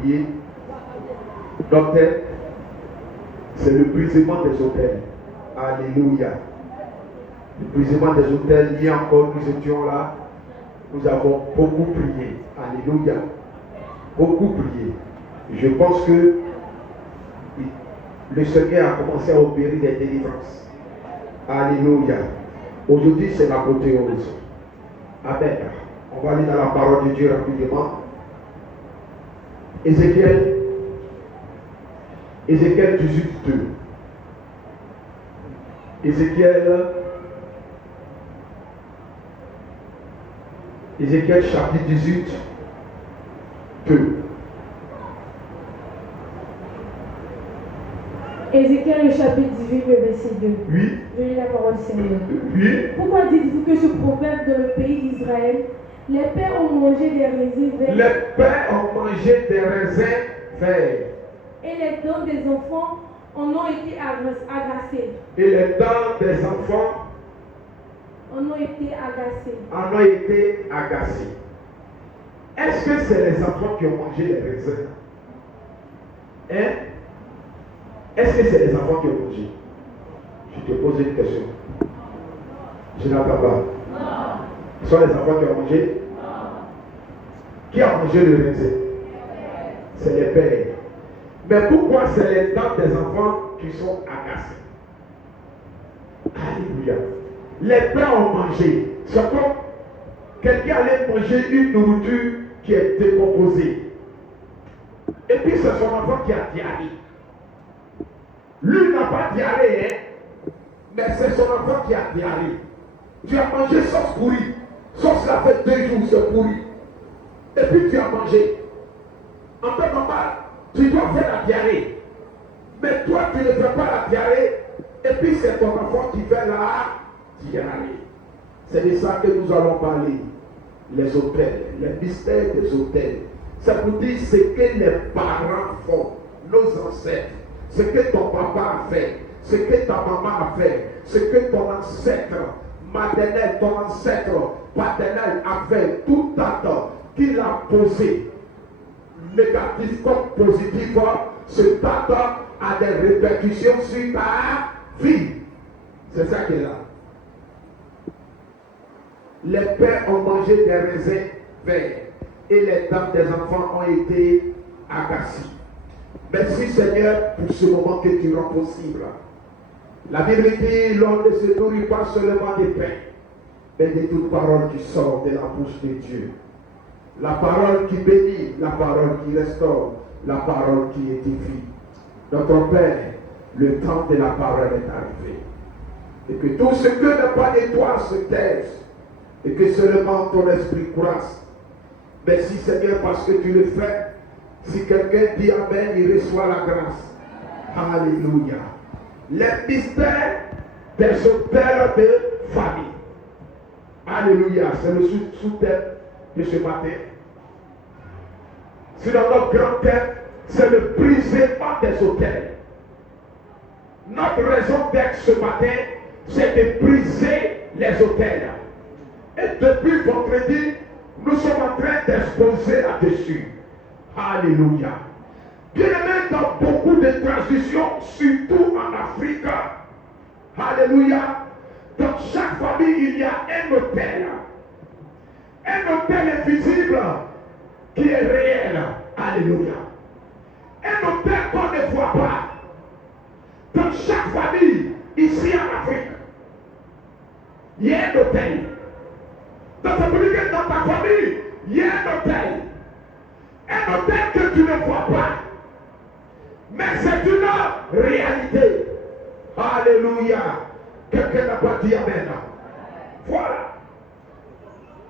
prier. Docteur, c'est le brisement des autels. Alléluia. Le brisement des autels, hier encore, nous étions là. Nous avons beaucoup prié. Alléluia. Beaucoup prié. Je pense que le Seigneur a commencé à opérer des délivrances. Alléluia. Aujourd'hui, c'est l'apothéose. Amen. On va aller dans la parole de Dieu rapidement. Ézéchiel 18:2. Ézéchiel chapitre 18, 2. Ézéchiel le chapitre 18, le verset 2. Oui. Je lis la parole du Seigneur. Oui. Pourquoi dites-vous que ce proverbe dans le pays d'Israël, les pères ont mangé des raisins verts, Les pères ont mangé des raisins verts et les dents des enfants en ont été agacées. et les dents des enfants En ont été agacées. en ont été agacées. Est-ce que c'est les enfants qui ont mangé les raisins? Hein? Est-ce que c'est les enfants qui ont mangé? Je te pose une question. Je n'entends pas. Ce sont les enfants qui ont mangé? Qui a mangé le raisin? C'est les pères. Mais pourquoi c'est les dents des enfants qui sont agacées? Alléluia. Les pères ont mangé. C'est comme quelqu'un allait manger une nourriture qui est décomposée. Et puis c'est son enfant qui a diarrhée. Lui n'a pas diarrhée, hein? Mais c'est son enfant qui a diarrhée. Tu as mangé sauce pourrie. Sauce l'a fait 2 jours, c'est pourri. Et puis tu as mangé. En temps normal, tu dois faire la diarrhée. Mais toi, tu ne fais pas la diarrhée. Et puis c'est ton enfant qui fait la diarrhée. C'est de ça que nous allons parler. Les autels, les mystères des autels. Ça vous dit ce que les parents font, nos ancêtres, ce que ton papa a fait, ce que ta maman a fait, ce que ton ancêtre maternel, ton ancêtre paternel a fait, tout acte qu'il a posé, négatif comme positif, ce acte a des répercussions sur ta vie. C'est ça qui est là. Les pères ont mangé des raisins verts et les dents des enfants ont été agacées. Merci Seigneur pour ce moment que tu rends possible. La Bible dit, l'homme ne se nourrit pas seulement des pains, mais de toute parole qui sort de la bouche de Dieu. La parole qui bénit, la parole qui restaure, la parole qui édifie. Notre Père, le temps de la parole est arrivé. Et que tout ce que n'a pas de toi se taise, et que seulement ton esprit croisse. Merci Seigneur parce que tu le fais. Si quelqu'un dit Amen, il reçoit la grâce. Alléluia. Les mystères des autels de famille. Alléluia. C'est le sous-thème de ce matin. C'est dans notre grand thème, c'est le brisement des autels. Notre raison d'être ce matin, c'est de briser les autels. Et depuis vendredi, nous sommes en train d'exposer là-dessus. Alléluia. Bien-aimé, dans beaucoup de transitions, surtout en Afrique, alléluia, dans chaque famille, il y a un autel. Un autel invisible qui est réel. Alléluia. Un autel qu'on ne voit pas. Dans chaque famille, ici en Afrique, il y a un autel. Dans ta famille, il y a un autel. Un autel que tu ne vois pas. Mais c'est une réalité. Alléluia. Quelqu'un n'a pas dit Amen. Voilà.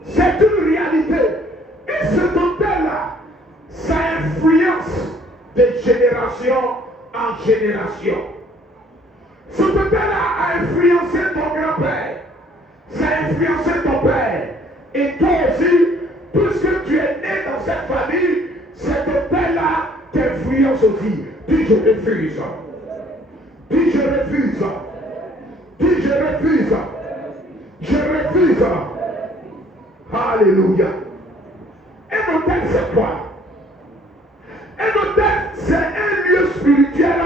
C'est une réalité. Et cet autel-là, ça influence de génération en génération. Cet autel-là a influencé ton grand-père. Ça a influencé ton père. Et toi aussi, puisque tu es né dans cette famille, cet autel-là t'influence aussi. Dis je refuse. Dis je refuse. Dis je refuse. Je refuse. Alléluia. Un autel c'est quoi? Un C'est un lieu spirituel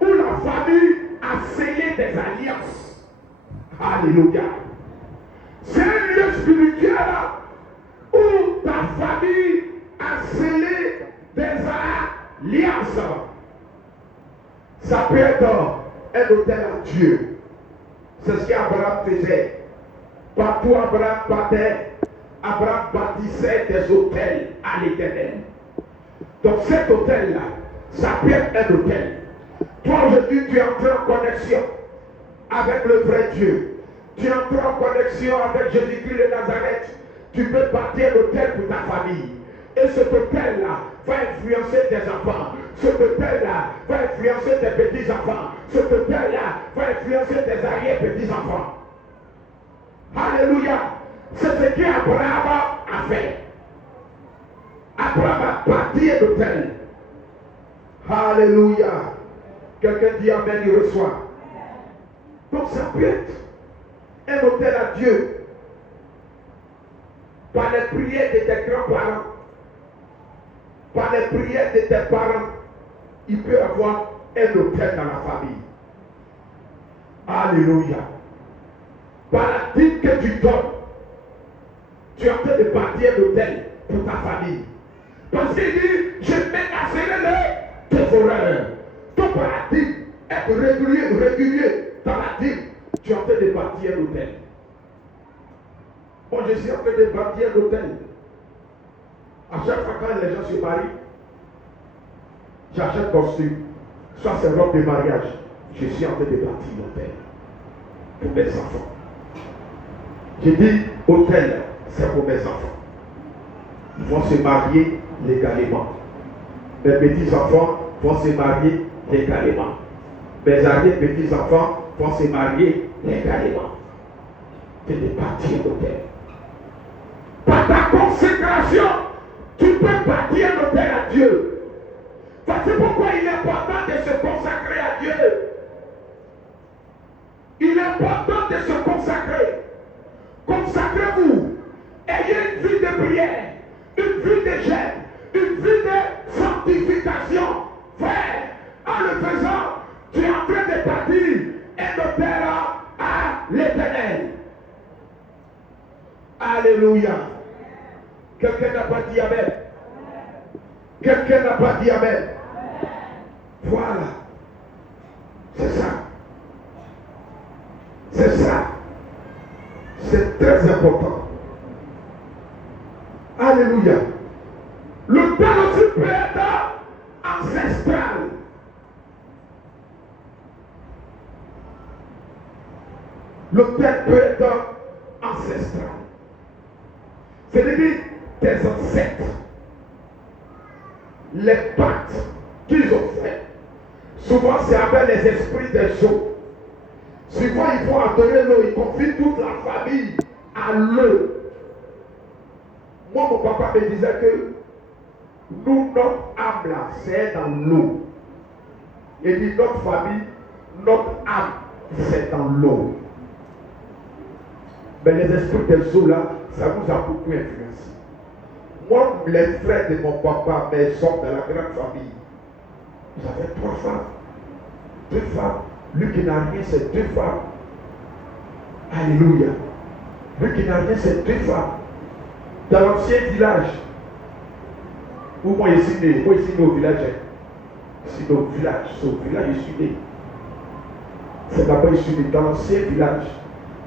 où la famille a scellé des alliances. Alléluia. C'est un lieu spirituel où ta famille a scellé des alliances. Ça peut être un hôtel à Dieu. C'est ce qu'Abraham faisait. Partout Abraham battait, Abraham bâtissait des hôtels à l'Éternel. Donc cet hôtel-là, ça peut être un hôtel. Toi aujourd'hui, tu es entré en connexion avec le vrai Dieu. Tu es entré en connexion avec Jésus-Christ de Nazareth. Tu peux bâtir l'hôtel pour ta famille. Et cet hôtel-là va influencer tes enfants. Cet hôtel-là va influencer tes petits-enfants. Cet hôtel-là va influencer tes arrière-petits-enfants. Alléluia. C'est ce qu'Abraham a fait. Abraham a bâti un hôtel. Alléluia. Quelqu'un dit Amen, il reçoit. Donc ça peut être un hôtel à Dieu. Par les prières de tes grands-parents, par les prières de tes parents, il peut y avoir un hôtel dans la famille. Alléluia. Par la dîme que tu donnes, tu es en train de bâtir l'hôtel pour ta famille. Parce qu'il dit, je menacerai les dévoreurs. Ton paradigme est régulier dans la dîme. Tu es en train de bâtir l'hôtel. Moi, je suis en train de bâtir l'hôtel. À chaque fois quand les gens se marient, j'achète costume. Soit c'est robe de mariage. Je suis en train de bâtir l'hôtel pour mes enfants. Je dis hôtel, c'est pour mes enfants. Ils vont se marier légalement. Mes petits-enfants vont se marier légalement. Mes arrière-petits-enfants vont se marier légalement. C'est de bâtir l'hôtel. Par ta consécration, tu peux bâtir un hôtel à Dieu. C'est pourquoi il est important de se consacrer à Dieu. Il est important de se consacrer. Consacrez-vous. Ayez une vie de prière, une vie de jeûne, une vie de sanctification. Frère, en le faisant, tu es en train de bâtir un hôtel à l'Éternel. Alléluia. Quelqu'un n'a pas dit Amen. Quelqu'un n'a pas dit Amen. Voilà. C'est ça. C'est ça. C'est très important. Alléluia. Le temps aussi peut être ancestral. Le temps peut être ancestral. C'est-à-dire tes ancêtres, les pactes qu'ils ont fait. Souvent c'est avec les esprits des eaux. Souvent ils vont adorer l'eau, ils confient toute la famille à l'eau. Moi mon papa me disait que nous, notre âme là, c'est dans l'eau. Il dit notre famille, notre âme, c'est dans l'eau. Mais les esprits des eaux là, ça nous a beaucoup influencé. Moi, les frères de mon papa, mes hommes dans la grande famille, j'avais 3 femmes. 2 femmes. Lui qui n'a rien, c'est 2 femmes. Alléluia. Lui qui n'a rien, c'est 2 femmes. Dans l'ancien village, où moi je suis né, au village. C'est au village, je suis né. C'est là-bas que je suis né, dans l'ancien village.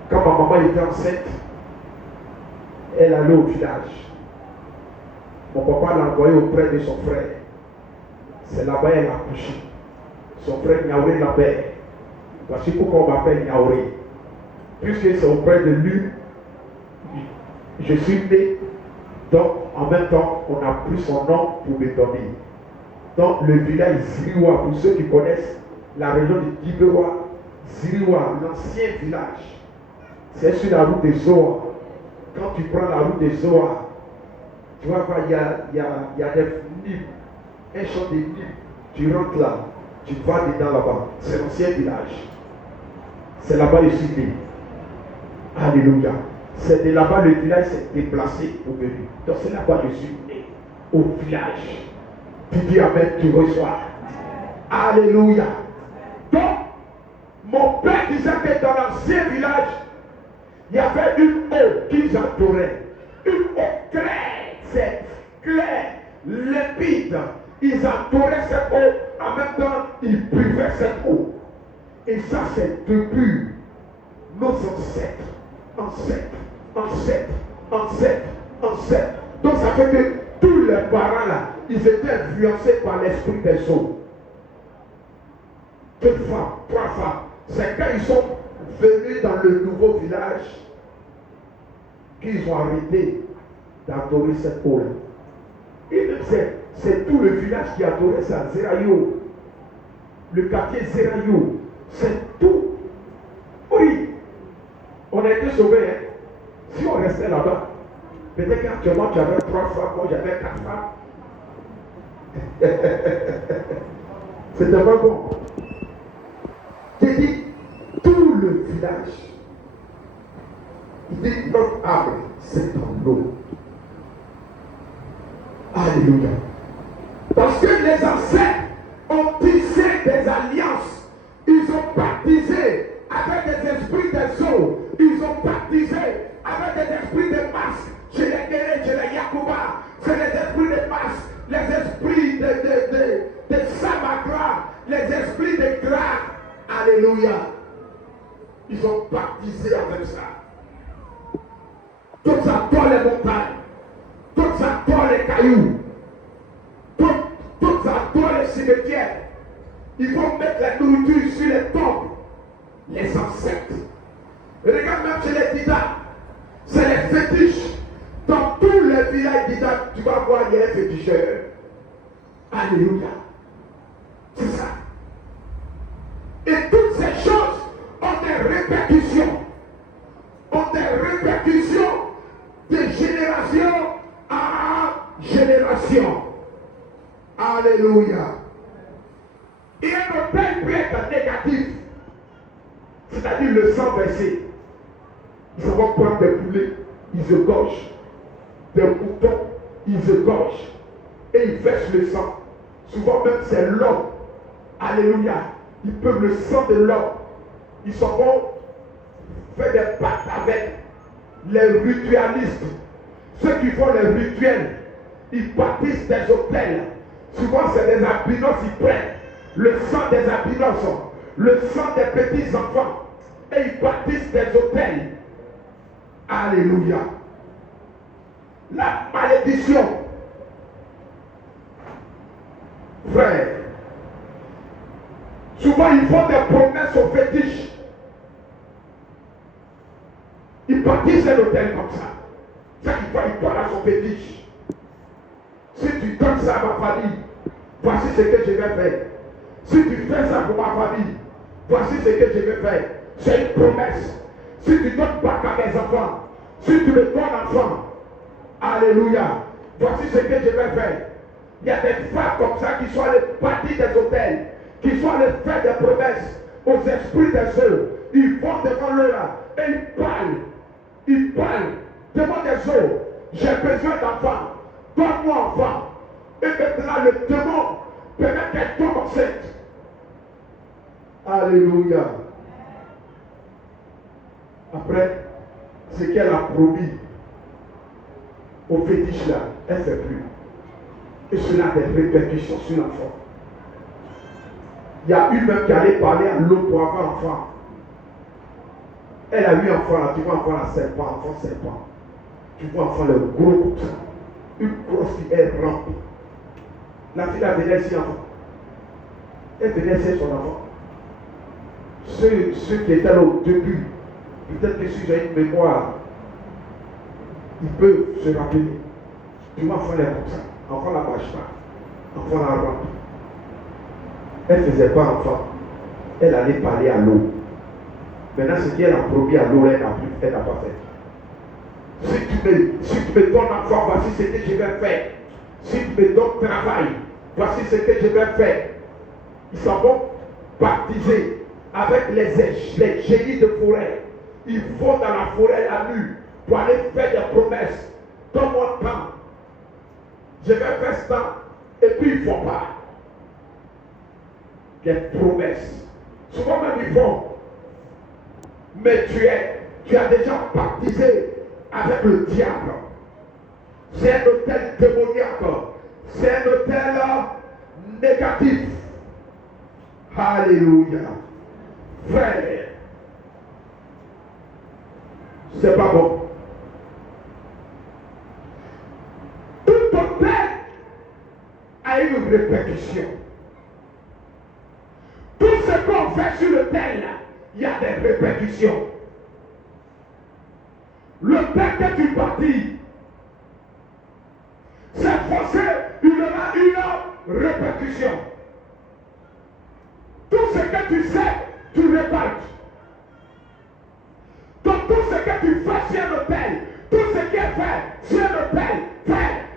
Quand ma maman était enceinte, elle allait au village. Mon papa l'a envoyé auprès de son frère. C'est là-bas qu'elle a accouché. Son frère Niaouré Lambert. Voici pourquoi on m'appelle Niaouré. Puisque c'est auprès de lui, je suis né. Donc, en même temps, on a pris son nom pour me donner. Donc, le village Ziriwa, pour ceux qui connaissent la région de Dibéwa, Ziriwa, l'ancien village, c'est sur la route des Zoa. Quand tu prends la route des Zoa, tu vas voir, il y a des nids, un champ de nids. Tu rentres là, tu vas dedans là-bas. C'est l'ancien village. C'est là-bas que je suis né. Alléluia. C'est de là-bas le village s'est déplacé au venir. Donc c'est là-bas que je suis né. Au village. Tu dis Amen, tu reçois. Alléluia. Donc, mon père disait que dans l'ancien village, il y avait une eau qu'ils adoraient. Une eau claire, c'est clair, limpide. Ils adoraient cette eau, en même temps, ils buvaient cette eau. Et ça, c'est depuis nos ancêtres, ancêtres. Donc, ça fait que tous les parents là, ils étaient influencés par l'esprit des eaux. 2 femmes, 3 femmes. C'est quand ils sont venus dans le nouveau village qu'ils ont arrêté d'adorer cette eau-là. Et même c'est tout le village qui adorait ça, Zerayo. Le quartier Zerayo. C'est tout. Oui. On a été sauvés. Hein? Si on restait là-bas, peut-être qu'actuellement tu avais 3 femmes, moi j'avais 4 femmes. C'était pas bon. J'ai dit, tout le village, il dit, notre arbre, c'est en l'eau. Alléluia. Parce que les ancêtres ont tissé des alliances. Ils ont baptisé avec des esprits des eaux. Ils ont baptisé avec des esprits de masse. Chez les Guérés, chez les Yakuba, c'est les esprits de masse, les esprits de Samagra, les esprits de Gra. Alléluia. Ils ont baptisé avec ça. Tous adorent les montagnes. Tous adorent les cailloux. Tous adorent les cimetières. Ils vont mettre la nourriture sur les tombes. Les ancêtres. Regarde même chez les Dida. C'est les fétiches. Dans tous les villages Dida, tu vas voir, il y a un féticheur. Alléluia. C'est ça. Et toutes ces choses ont des répercussions. De génération à génération. Alléluia. Et un hôtel peut être négatif. C'est-à-dire le sang versé. Ils vont prendre des poulets, ils égorgent. Des moutons, ils égorgent. Et ils versent le sang. Souvent même c'est l'homme. Alléluia. Ils peuvent le sang de l'homme. Ils s'en vont faire des pactes avec les ritualistes. Ceux qui font les rituels, ils bâtissent des hôtels. Souvent c'est des albinos, ils prennent le sang des albinos, le sang des petits enfants, et ils bâtissent des hôtels. Alléluia. La malédiction. Frère, souvent ils font des promesses aux fétiches. Ils bâtissent un hôtel comme ça. Chaque fois, il parle à son fétiche. Si tu donnes ça à ma famille, voici ce que je vais faire. Si tu fais ça pour ma famille, voici ce que je vais faire. C'est une promesse. Si tu donnes pas à mes enfants, si tu me donnes enfant, alléluia, voici ce que je vais faire. Il y a des femmes comme ça qui sont allées bâtir des hôtels, qui sont allées faire des promesses aux esprits des eaux. Ils vont devant eux là et ils parlent. Ils parlent devant des eaux. J'ai besoin d'enfants. Donne-moi enfant. Et maintenant le démon permet qu'elle tombe enceinte. Alléluia. Après, ce qu'elle a promis au fétiche là, elle ne fait plus. Et cela a des répercussions sur l'enfant. Il y a une même qui allait parler à l'eau pour avoir enfant. Elle a eu enfant là, tu vois enfant là, serpent. Tu vois enfant le gros comme ça. Une grosse fille, elle rampe. La fille là venait ici enfant. Elle venait essayer son enfant. Ceux qui étaient là au début, peut-être que si j'ai une mémoire, ils peuvent se rappeler. Tu vois enfant là comme ça. Enfant la marche pas. Enfant la rampe. Elle ne faisait pas enfant. Elle allait parler à l'eau. Maintenant, ce qu'elle a promis à l'eau, elle n'a pas fait. Si tu me donnes enfant, voici ce que je vais faire. Si tu me donnes travail, voici ce que je vais faire. Ils s'en vont baptiser avec les génies de forêt. Ils vont dans la forêt la nuit pour aller faire des promesses. Donne-moi temps. Je vais faire ça. Et puis ils ne font pas. Des promesses. Souvent même ils font. Mais tu as déjà baptisé avec le diable. C'est un hôtel démoniaque. C'est un hôtel négatif. Alléluia. Frère, c'est pas bon. Tout hôtel a une répercussion. Tout ce qu'on fait sur l'autel, il y a des répercussions. Le père que tu bâtis, c'est forcé, il y aura une répercussion. Tout ce que tu sais, tu récoltes. Donc tout ce que tu fais sur l'autel, tout ce qui est fait sur l'autel,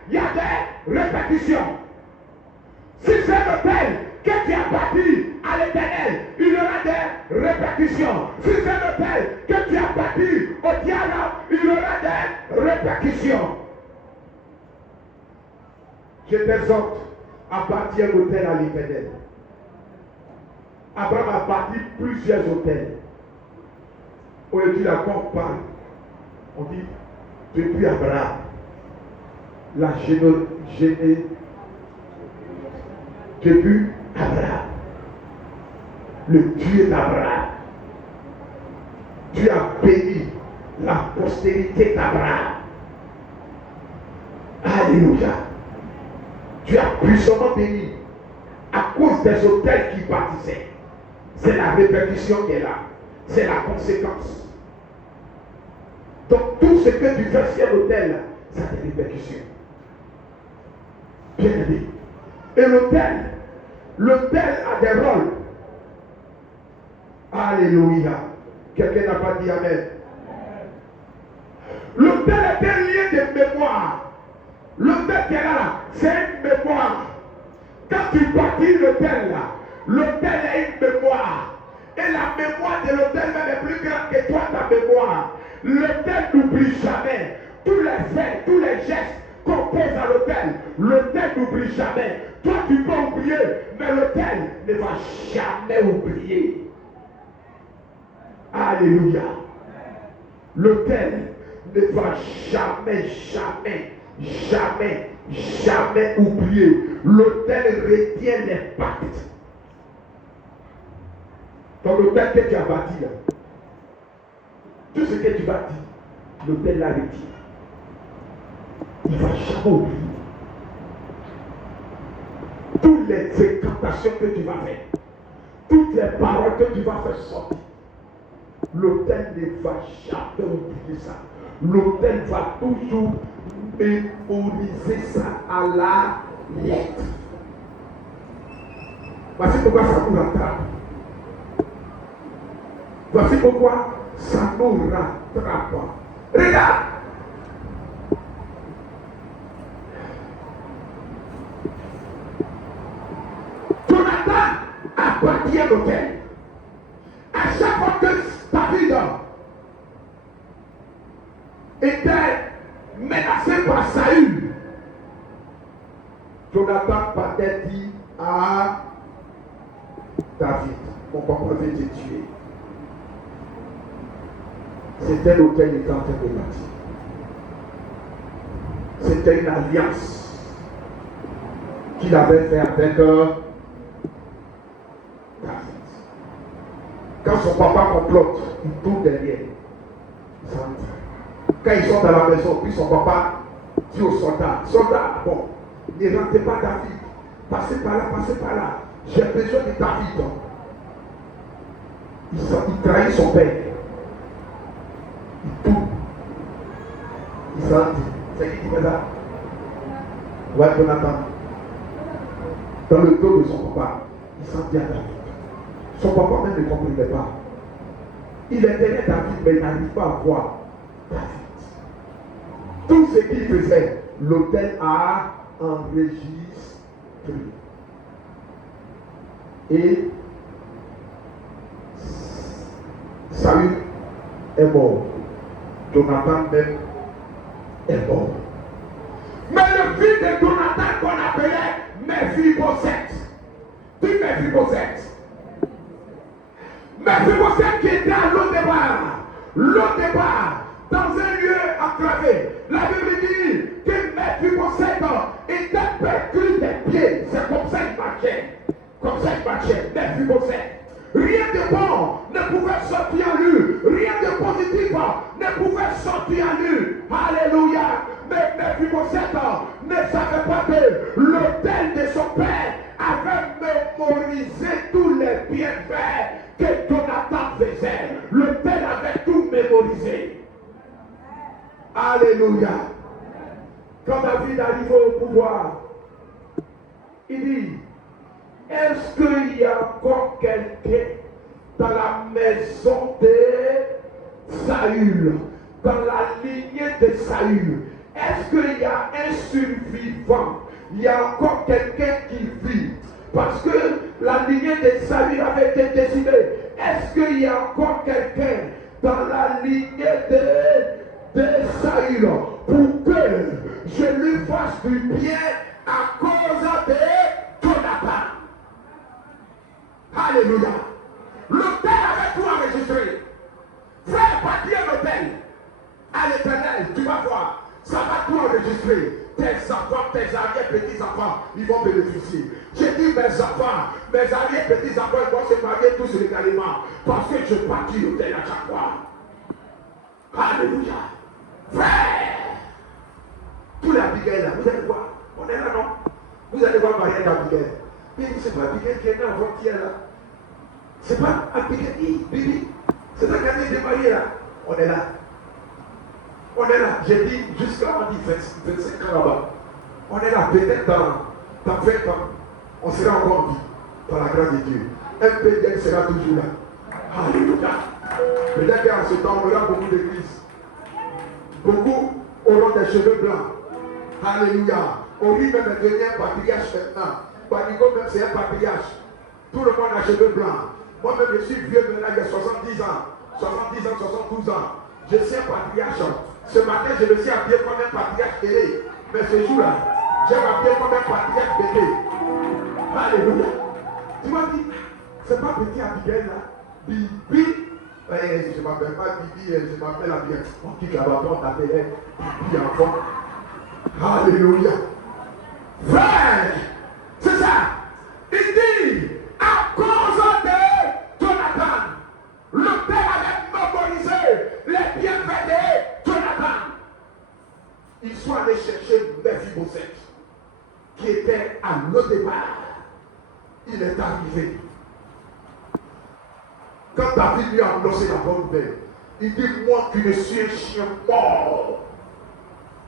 il y a des répercussions. Si c'est l'autel que tu as bâti à l'Éternel, il y aura des répercussions. Si c'est l'autel que tu as bâti au diable, il y aura des répercussions. Je t'exhorte à bâtir un hôtel à l'Éternel. Abraham a bâti plusieurs hôtels. Aujourd'hui, là, quand on parle, on dit depuis Abraham, la généalogie. Depuis Abraham, le Dieu d'Abraham, Dieu a béni la postérité d'Abraham. Alléluia. Dieu a puissamment béni à cause des hôtels qui bâtissaient. C'est la répercussion qui est là. C'est la conséquence. Donc tout ce que tu fais sur l'hôtel, ça a des répercussions. Bien aimé. Et l'autel a des rôles. Alléluia. Quelqu'un n'a pas dit amen. L'autel est un lien de mémoire. L'autel qui est là, c'est une mémoire. Quand tu bâtis l'autel là, l'autel est une mémoire. Et la mémoire de l'autel même est plus grande que toi, ta mémoire. L'autel n'oublie jamais. Tous les faits, tous les gestes qu'on pose à l'autel n'oublie jamais. Toi, tu peux oublier, mais l'autel ne va jamais oublier. Alléluia. L'autel ne va jamais oublier. L'autel retient les pactes. Dans l'autel que tu as bâti, là, tout ce que tu bâtis, l'autel la retient. Il ne va jamais oublier. Toutes les incantations que tu vas faire, toutes les paroles que tu vas faire sortir, l'autel ne va jamais oublier ça. L'autel va toujours mémoriser ça à la lettre. Voici pourquoi ça nous rattrape. Voici pourquoi ça nous rattrape. Regarde. Jonathan a bâti un hôtel. À chaque fois que David était menacé par Saül, Jonathan partait dire à David, mon papa veut te tuer. C'était l'hôtel qu'il était en train de bâtir. C'était une alliance qu'il avait fait avec David. Quand son papa complote, il tourne derrière. Quand ils sont dans la maison, puis son papa dit aux soldats, bon, ne rentrez pas David. Passez par là. J'ai besoin de David. Il trahit son père. Il tourne. Il s'en dit. C'est qui fait ça? Ouais, Jonathan. Dans le dos de son papa, il s'en dit à David. Son papa même ne comprenait pas. Il est derrière David, mais il n'arrive pas à voir David. Tout ce qu'il faisait, l'autel a enregistré. Et Saül est mort. Jonathan même est mort. Mais le fils de Jonathan qu'on appelait Mephibosheth. Dis Mephibosheth. Mephibosheth qui était à l'autre départ, dans un lieu enclavé. La Bible dit que Mephibosheth était perclus des pieds. C'est comme ça qu'il marchait. Mephibosheth. Rien de bon ne pouvait sortir en lui. Rien de positif ne pouvait sortir en lui. Alléluia. Mais Mephibosheth ne savait pas que l'autel de son père avait mémorisé tous les bienfaits que Jonathan faisait. L'autel avait tout mémorisé. Alléluia. Quand David arrive au pouvoir, il dit, est-ce qu'il y a encore quelqu'un dans la maison de Saül, dans la lignée de Saül? Est-ce qu'il y a un survivant? Il y a encore quelqu'un qui vit? Parce que la lignée de Saül avait été décidée. Est-ce qu'il y a encore quelqu'un dans la lignée de Saül pour que je lui fasse du bien à cause de Jonathan? Alléluia. L'autel avait tout enregistré. Frère, bâtir l'autel à l'Éternel, tu vas voir, ça va tout enregistrer. Tes enfants, tes arrière-petits-enfants, ils vont bénéficier. J'ai dit mes enfants, mes arrière-petits-enfants, ils vont se marier tous légalement. Parce que je bâtis l'autel à chaque fois. Alléluia. Frère, tous les Abigail là, vous allez voir, on est là non? Vous allez voir Marie d'Abigail. Mais c'est pas Abigail qui est né avant-hier là. C'est pas Abigail, Bibi. C'est la gardien de Marie là. On est là. On est là. J'ai dit jusqu'à 25 ans là-bas. On est là. Peut-être dans 20 ans, on sera encore en vie. Par la grâce de Dieu. Un PDL sera toujours là. Alléluia. Peut-être qu'en ce temps, on aura beaucoup d'églises. Beaucoup auront des cheveux blancs. Alléluia. On rit même devenir un patriarche maintenant. Panico même c'est un patriarche. Tout le monde a cheveux blancs. Moi-même je suis vieux maintenant, il y a 70 ans. 70 ans, 72 ans. Je suis un patriarche. Ce matin, je me suis habillé comme un patriarche télé. Mais ce jour-là, j'ai habillé comme un patriarche bébé. Alléluia. Tu m'as dit, c'est pas petit Abigail là. Bibi. Je ne m'appelle pas Bibi, je m'appelle Abigail. On quitte là-bas, on t'appelait Bibi enfant. Alléluia. Frère, c'est ça. Il dit, à cause de Jonathan, le père avait mémorisé les bienfaits de Jonathan. Ils sont allés chercher Mephibosheth, qui était à l'autre départ. Il est arrivé. Quand David lui a annoncé la bonne nouvelle, il dit, moi qui ne suis un chien mort.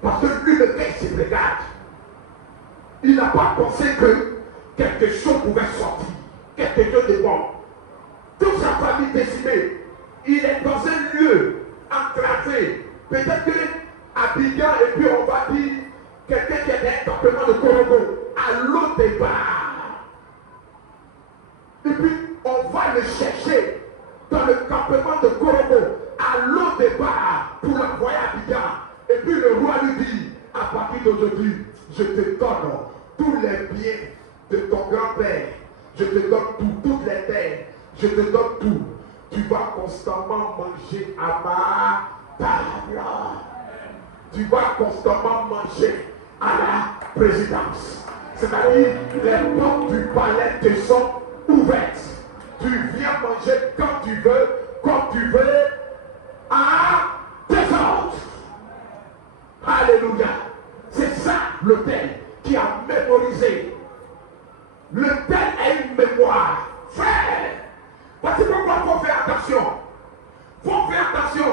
Parce que lui, le gars, il se regarde. Il n'a pas pensé que quelque chose pouvait sortir. Quelque chose de bon. Toute sa famille décimée. Il est dans un lieu enclavé. Peut-être que Abidjan, et puis on va dire quelqu'un qui est dans un campement de Korogo, à l'autre départ. Et puis on va le chercher dans le campement de Korogo, à l'autre départ, pour l'envoyer à Abidjan. Et puis le roi lui dit, à partir d'aujourd'hui, je te donne tous les biens de ton grand-père. Je te donne tout, toutes les terres. Je te donne tout. Tu vas constamment manger à ma table. Tu vas constamment manger à la présidence. C'est-à-dire, les portes du palais te sont ouvertes. Tu viens manger quand tu veux, comme tu veux, à tes ordres. Alléluia. C'est ça l'autel qui a mémorisé. L'autel a une mémoire. Frère, voici pourquoi il faut faire attention. Il faut faire attention.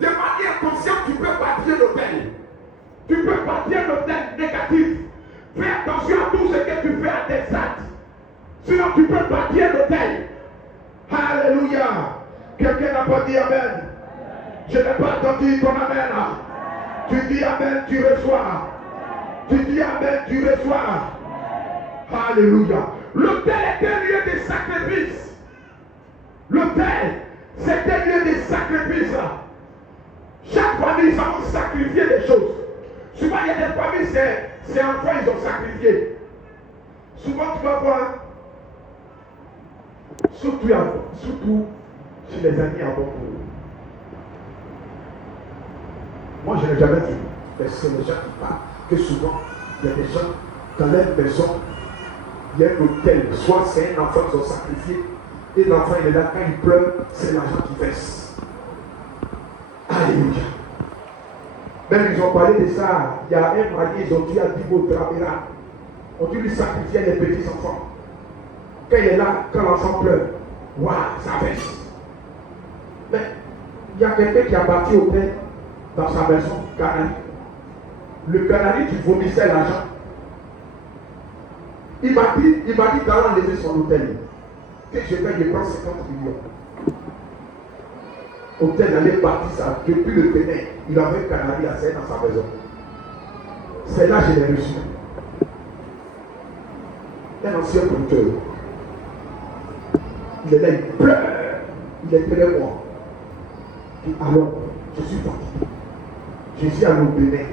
De manière consciente, tu peux bâtir l'autel. Tu peux bâtir l'autel négatif. Fais attention à tout ce que tu fais à tes actes. Sinon, tu peux bâtir l'autel. Alléluia. Quelqu'un n'a pas dit Amen. Je n'ai pas entendu ton Amen. Tu dis Amen, tu reçois. Tu dis Amen, tu reçois. Alléluia. L'autel est un lieu de sacrifice. L'autel, c'est un lieu de sacrifice. Chaque famille, ça va sacrifier des choses. Souvent, il y a des familles, c'est enfants, ils ont sacrifié. Souvent, tu vas voir, surtout chez les amis à Boncourt. Moi, je n'ai jamais vu, mais c'est les gens qui parlent, que souvent, il y a des gens, dans leur maison, il y a un hôtel, soit c'est un enfant qui sont sacrifiés, et l'enfant il est là, quand il pleure, c'est l'argent qui verse. Alléluia. Même ils ont parlé de ça, il y a un mari, ils ont dit à Dibo Tramera, on dû lui sacrifier les petits enfants. Quand il est là, quand l'enfant pleure, waouh, ça verse. Mais il y a quelqu'un qui a bâti au père dans sa maison, Canari. Le Canari qui vomissait l'argent. Il m'a dit d'aller lever son hôtel. Que je vais lui prendre 50 millions. Hôtel allait bâtir ça depuis le Bénin. Il avait un Canari à serre dans sa maison. C'est là que je l'ai reçu. Un ancien producteur. Il est là, il pleure. Il est très moi. Alors, je suis fatigué. Je suis allé au Bénin.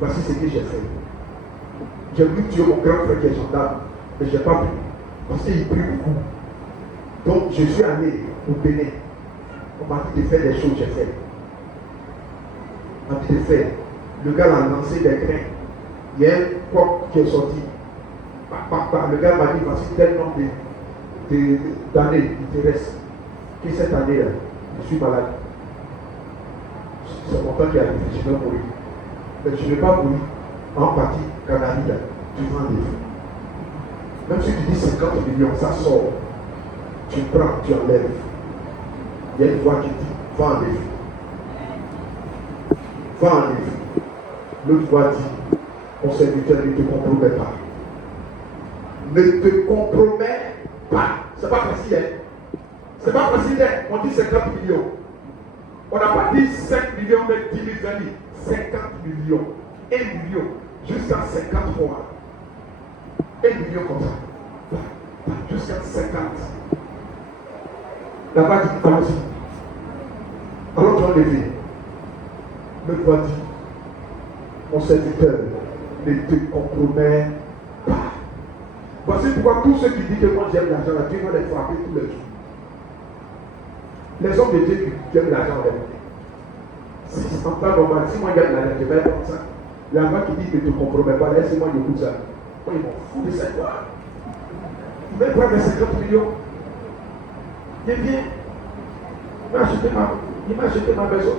Voici ce que j'ai fait. J'ai voulu tuer mon grand frère qui est gendarme, mais je n'ai pas pu. Parce qu'il prie beaucoup. Donc, je suis allé au Bénin. On m'a dit de faire des choses, j'ai fait. On m'a dit de faire. Le gars a lancé des grains. Il y a un coq qui est sorti. Le gars m'a dit, voici tel nombre d'années il te reste. Que cette année-là, je suis malade. C'est mon temps qui arrive, je vais mourir. Mais je ne vais pas mourir en partie Canari là, tu vends des vies. Même si tu dis 50 millions, ça sort. Tu prends, tu enlèves. Il y a une voix qui dit, vends des vies. Vends des vies. L'autre voix dit, mon serviteur ne te compromet pas. Ne te compromets pas. C'est pas facile, hein? C'est pas facile, hein? On dit 50 millions. On n'a pas dit 5 millions, mais 10 000 amis. 50 millions. 1 million. Jusqu'à 50 fois. 1 million comme ça. Jusqu'à 50. Là-bas dit, allons-y. Alors tu as levé. Le doigt dit, mon serviteur ne te compromet pas. Voici pourquoi tous ceux qui disent que moi j'aime l'argent, là, Dieu va les frapper tous les jours. Les hommes de Dieu qui aiment l'argent, on les connaît. Si c'est pas normal, si moi j'aime l'argent, je vais comme ça. La voix qui dit que ne te compromets pas, laisse-moi j'écoute ça. Moi ils m'en foutent de cette voix. Il va prendre les 50 millions. Il vient. Il m'a acheté ma maison.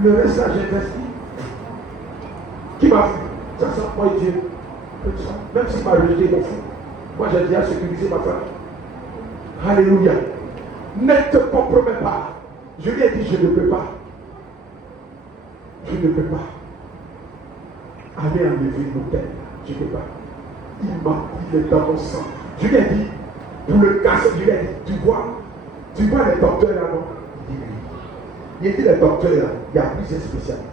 Le reste là, j'ai investi. Qui m'a fait? Ça sent moi et Dieu. Même s'il m'a rejeté, il m'en fout. Moi j'ai déjà sécurisé ma famille. Alléluia. Ne te compromets pas. Je lui ai dit, je ne peux pas. Je ne peux pas. Aller enlever l'hôtel. Je ne peux pas. Il m'a dit, il est dans mon sang. Je lui ai dit, pour le casser, je lui ai dit, tu vois les docteurs là, non? Il dit oui. Il dit les docteurs là, il y a plusieurs spécialités.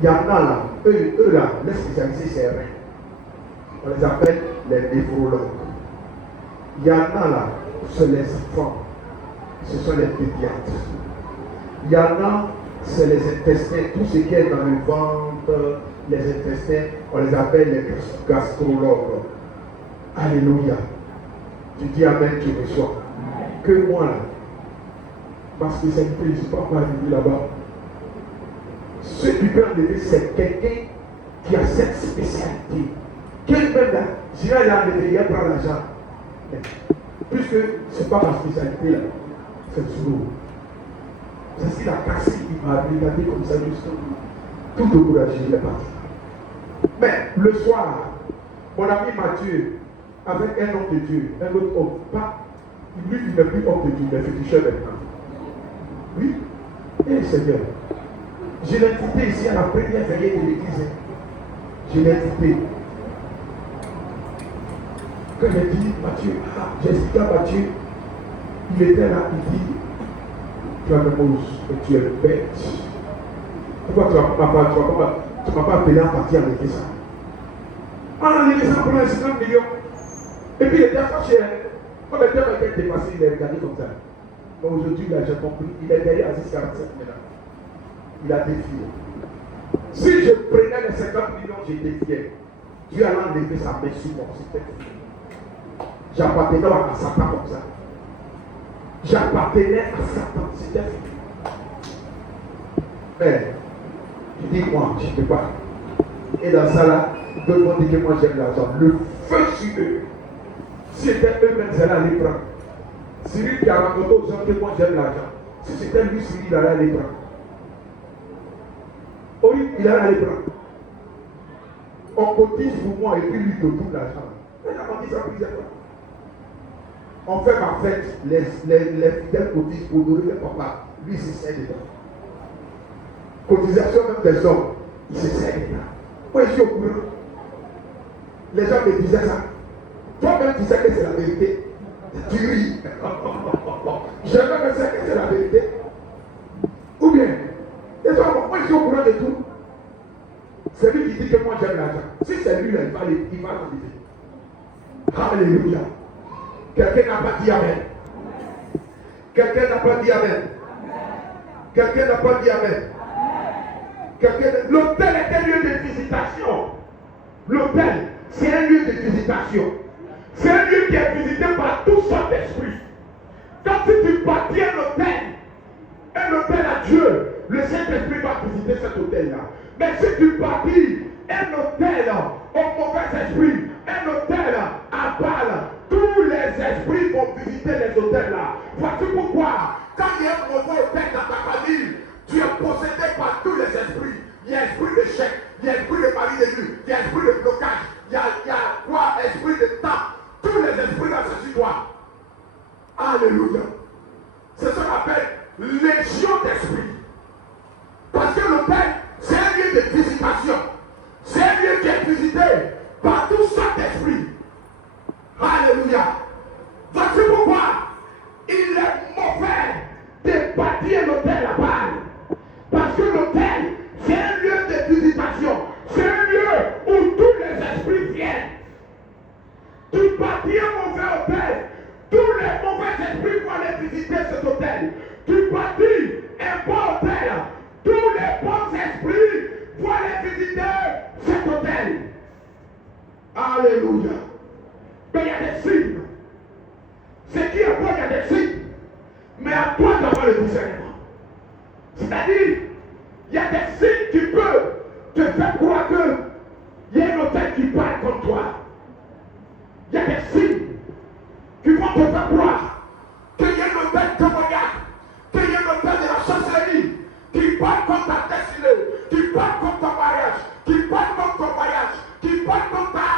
Il y en a là, eux là, les spécialisés c'est rien. On les appelle les néphrologues. Il y en a là, c'est les enfants. Ce sont les pédiatres. Il y en a, c'est les intestins, tout ce qui est dans le ventre, les intestins, on les appelle les gastrologues. Alléluia. Tu dis amen, tu reçois. Que moi là, ma spécialité, je ne suis pas arrivé là-bas. Ce qui peut enlever, c'est quelqu'un qui a cette spécialité. Quelqu'un là, j'irai l'enlever, il prend l'argent. Puisque ce n'est pas ma spécialité là. C'est toujours. C'est ce qu'il a cassé, il m'a regardé comme ça justement. Tout découragé, il est parti. Mais le soir, mon ami Mathieu, avec un homme de Dieu, un autre homme, pas, lui il n'est plus homme de Dieu, il est féticheur maintenant. Oui, et Seigneur, je l'ai invité ici à la première veillée de l'église. Je l'ai invité. Quand j'ai dit Mathieu, j'ai expliqué à Mathieu, il était là, il dit, tu as Mose, et tu es bête. Pourquoi tu ne m'as pas appelé à partir avec ça? On a enlevé ça pour les 50 millions. Et puis il était fâché. Quand le terme était dépassé, il est regardé comme ça. Mais aujourd'hui, là, j'ai compris, il est derrière à 6,47 maintenant. Il a défié. Si je prenais les 50 millions, j'étais fier. Dieu allait lever sa main sur moi. C'était fini. J'appartenais à Satan comme ça. J'appartenais à Satan. C'était fini. Mais, je dis moi, je ne peux pas. Et dans ça là, tout le monde dit que moi j'aime l'argent. Le feu sur eux. Si c'était eux-mêmes, ils allaient aller prendre. Cyril qui a raconté aux gens que moi j'aime l'argent. Si c'était lui, Cyril, il allait aller prendre. Oui, il allait aller prendre. On cotise pour moi et puis lui te donne l'argent. Mais la dit ça plusieurs fois. On fait ma fête, les fidèles cotisent pour nourrir le papa. Lui, il se sert dedans. Cotisation même des hommes, il se sert dedans. Moi, je suis au courant. Les gens me disaient ça. Toi-même, tu sais que c'est la vérité. Tu ris. Je même sais que c'est la vérité. Ou bien, et toi, moi, je suis au courant de tout. C'est lui qui dit que moi j'aime l'argent. Si c'est lui là, il va l'enlever. Alléluia. Quelqu'un n'a pas dit amen. Quelqu'un n'a pas dit amen. Quelqu'un n'a pas dit amen. L'hôtel est un lieu de visitation. L'hôtel, c'est un lieu de visitation. C'est un lieu qui est visité par toutes sortes d'esprits. Quand tu bâtis un hôtel à Dieu, le Saint-Esprit va visiter cet hôtel-là. Mais si tu bâtis un hôtel au mauvais esprit, un hôtel à Baal, tous les esprits vont visiter les hôtels-là. Voici pourquoi, quand il y a un mauvais hôtel dans ta famille, tu es possédé par tous les esprits. Il y a esprit d'échec, il y a esprit de mari de nuit, il y a esprit de blocage, il y a quoi, esprit de temps. Tous les esprits là, c'est sur toi. Alléluia. C'est ce qu'on appelle légion d'esprit. Parce que l'hôtel, c'est un lieu de visitation. C'est un lieu qui est visité par tout sortes d'esprits. Alléluia. Voici pourquoi il est mauvais de bâtir un hôtel à Baal. Parce que l'hôtel, c'est un lieu de visitation. C'est un lieu où tous les esprits viennent. Tu bâtis un mauvais hôtel, tous les mauvais esprits vont aller visiter cet hôtel. Tu bâtis un bon hôtel, tous les bons esprits vont aller visiter cet hôtel. Alléluia. Mais il y a des signes. C'est qui à toi, il y a des signes. Mais à toi d'avoir le discernement. C'est-à-dire, il y a des signes qui peuvent te faire croire qu'il y a un hôtel qui parle contre toi. Il y a des signes qui vont te faire croire qu'il y a un hôtel témoignage, qu'il y a un hôtel de la sorcellerie qui parle contre ta destinée, qui parle contre ton mariage, qui parle contre ton voyage, qui parle contre ta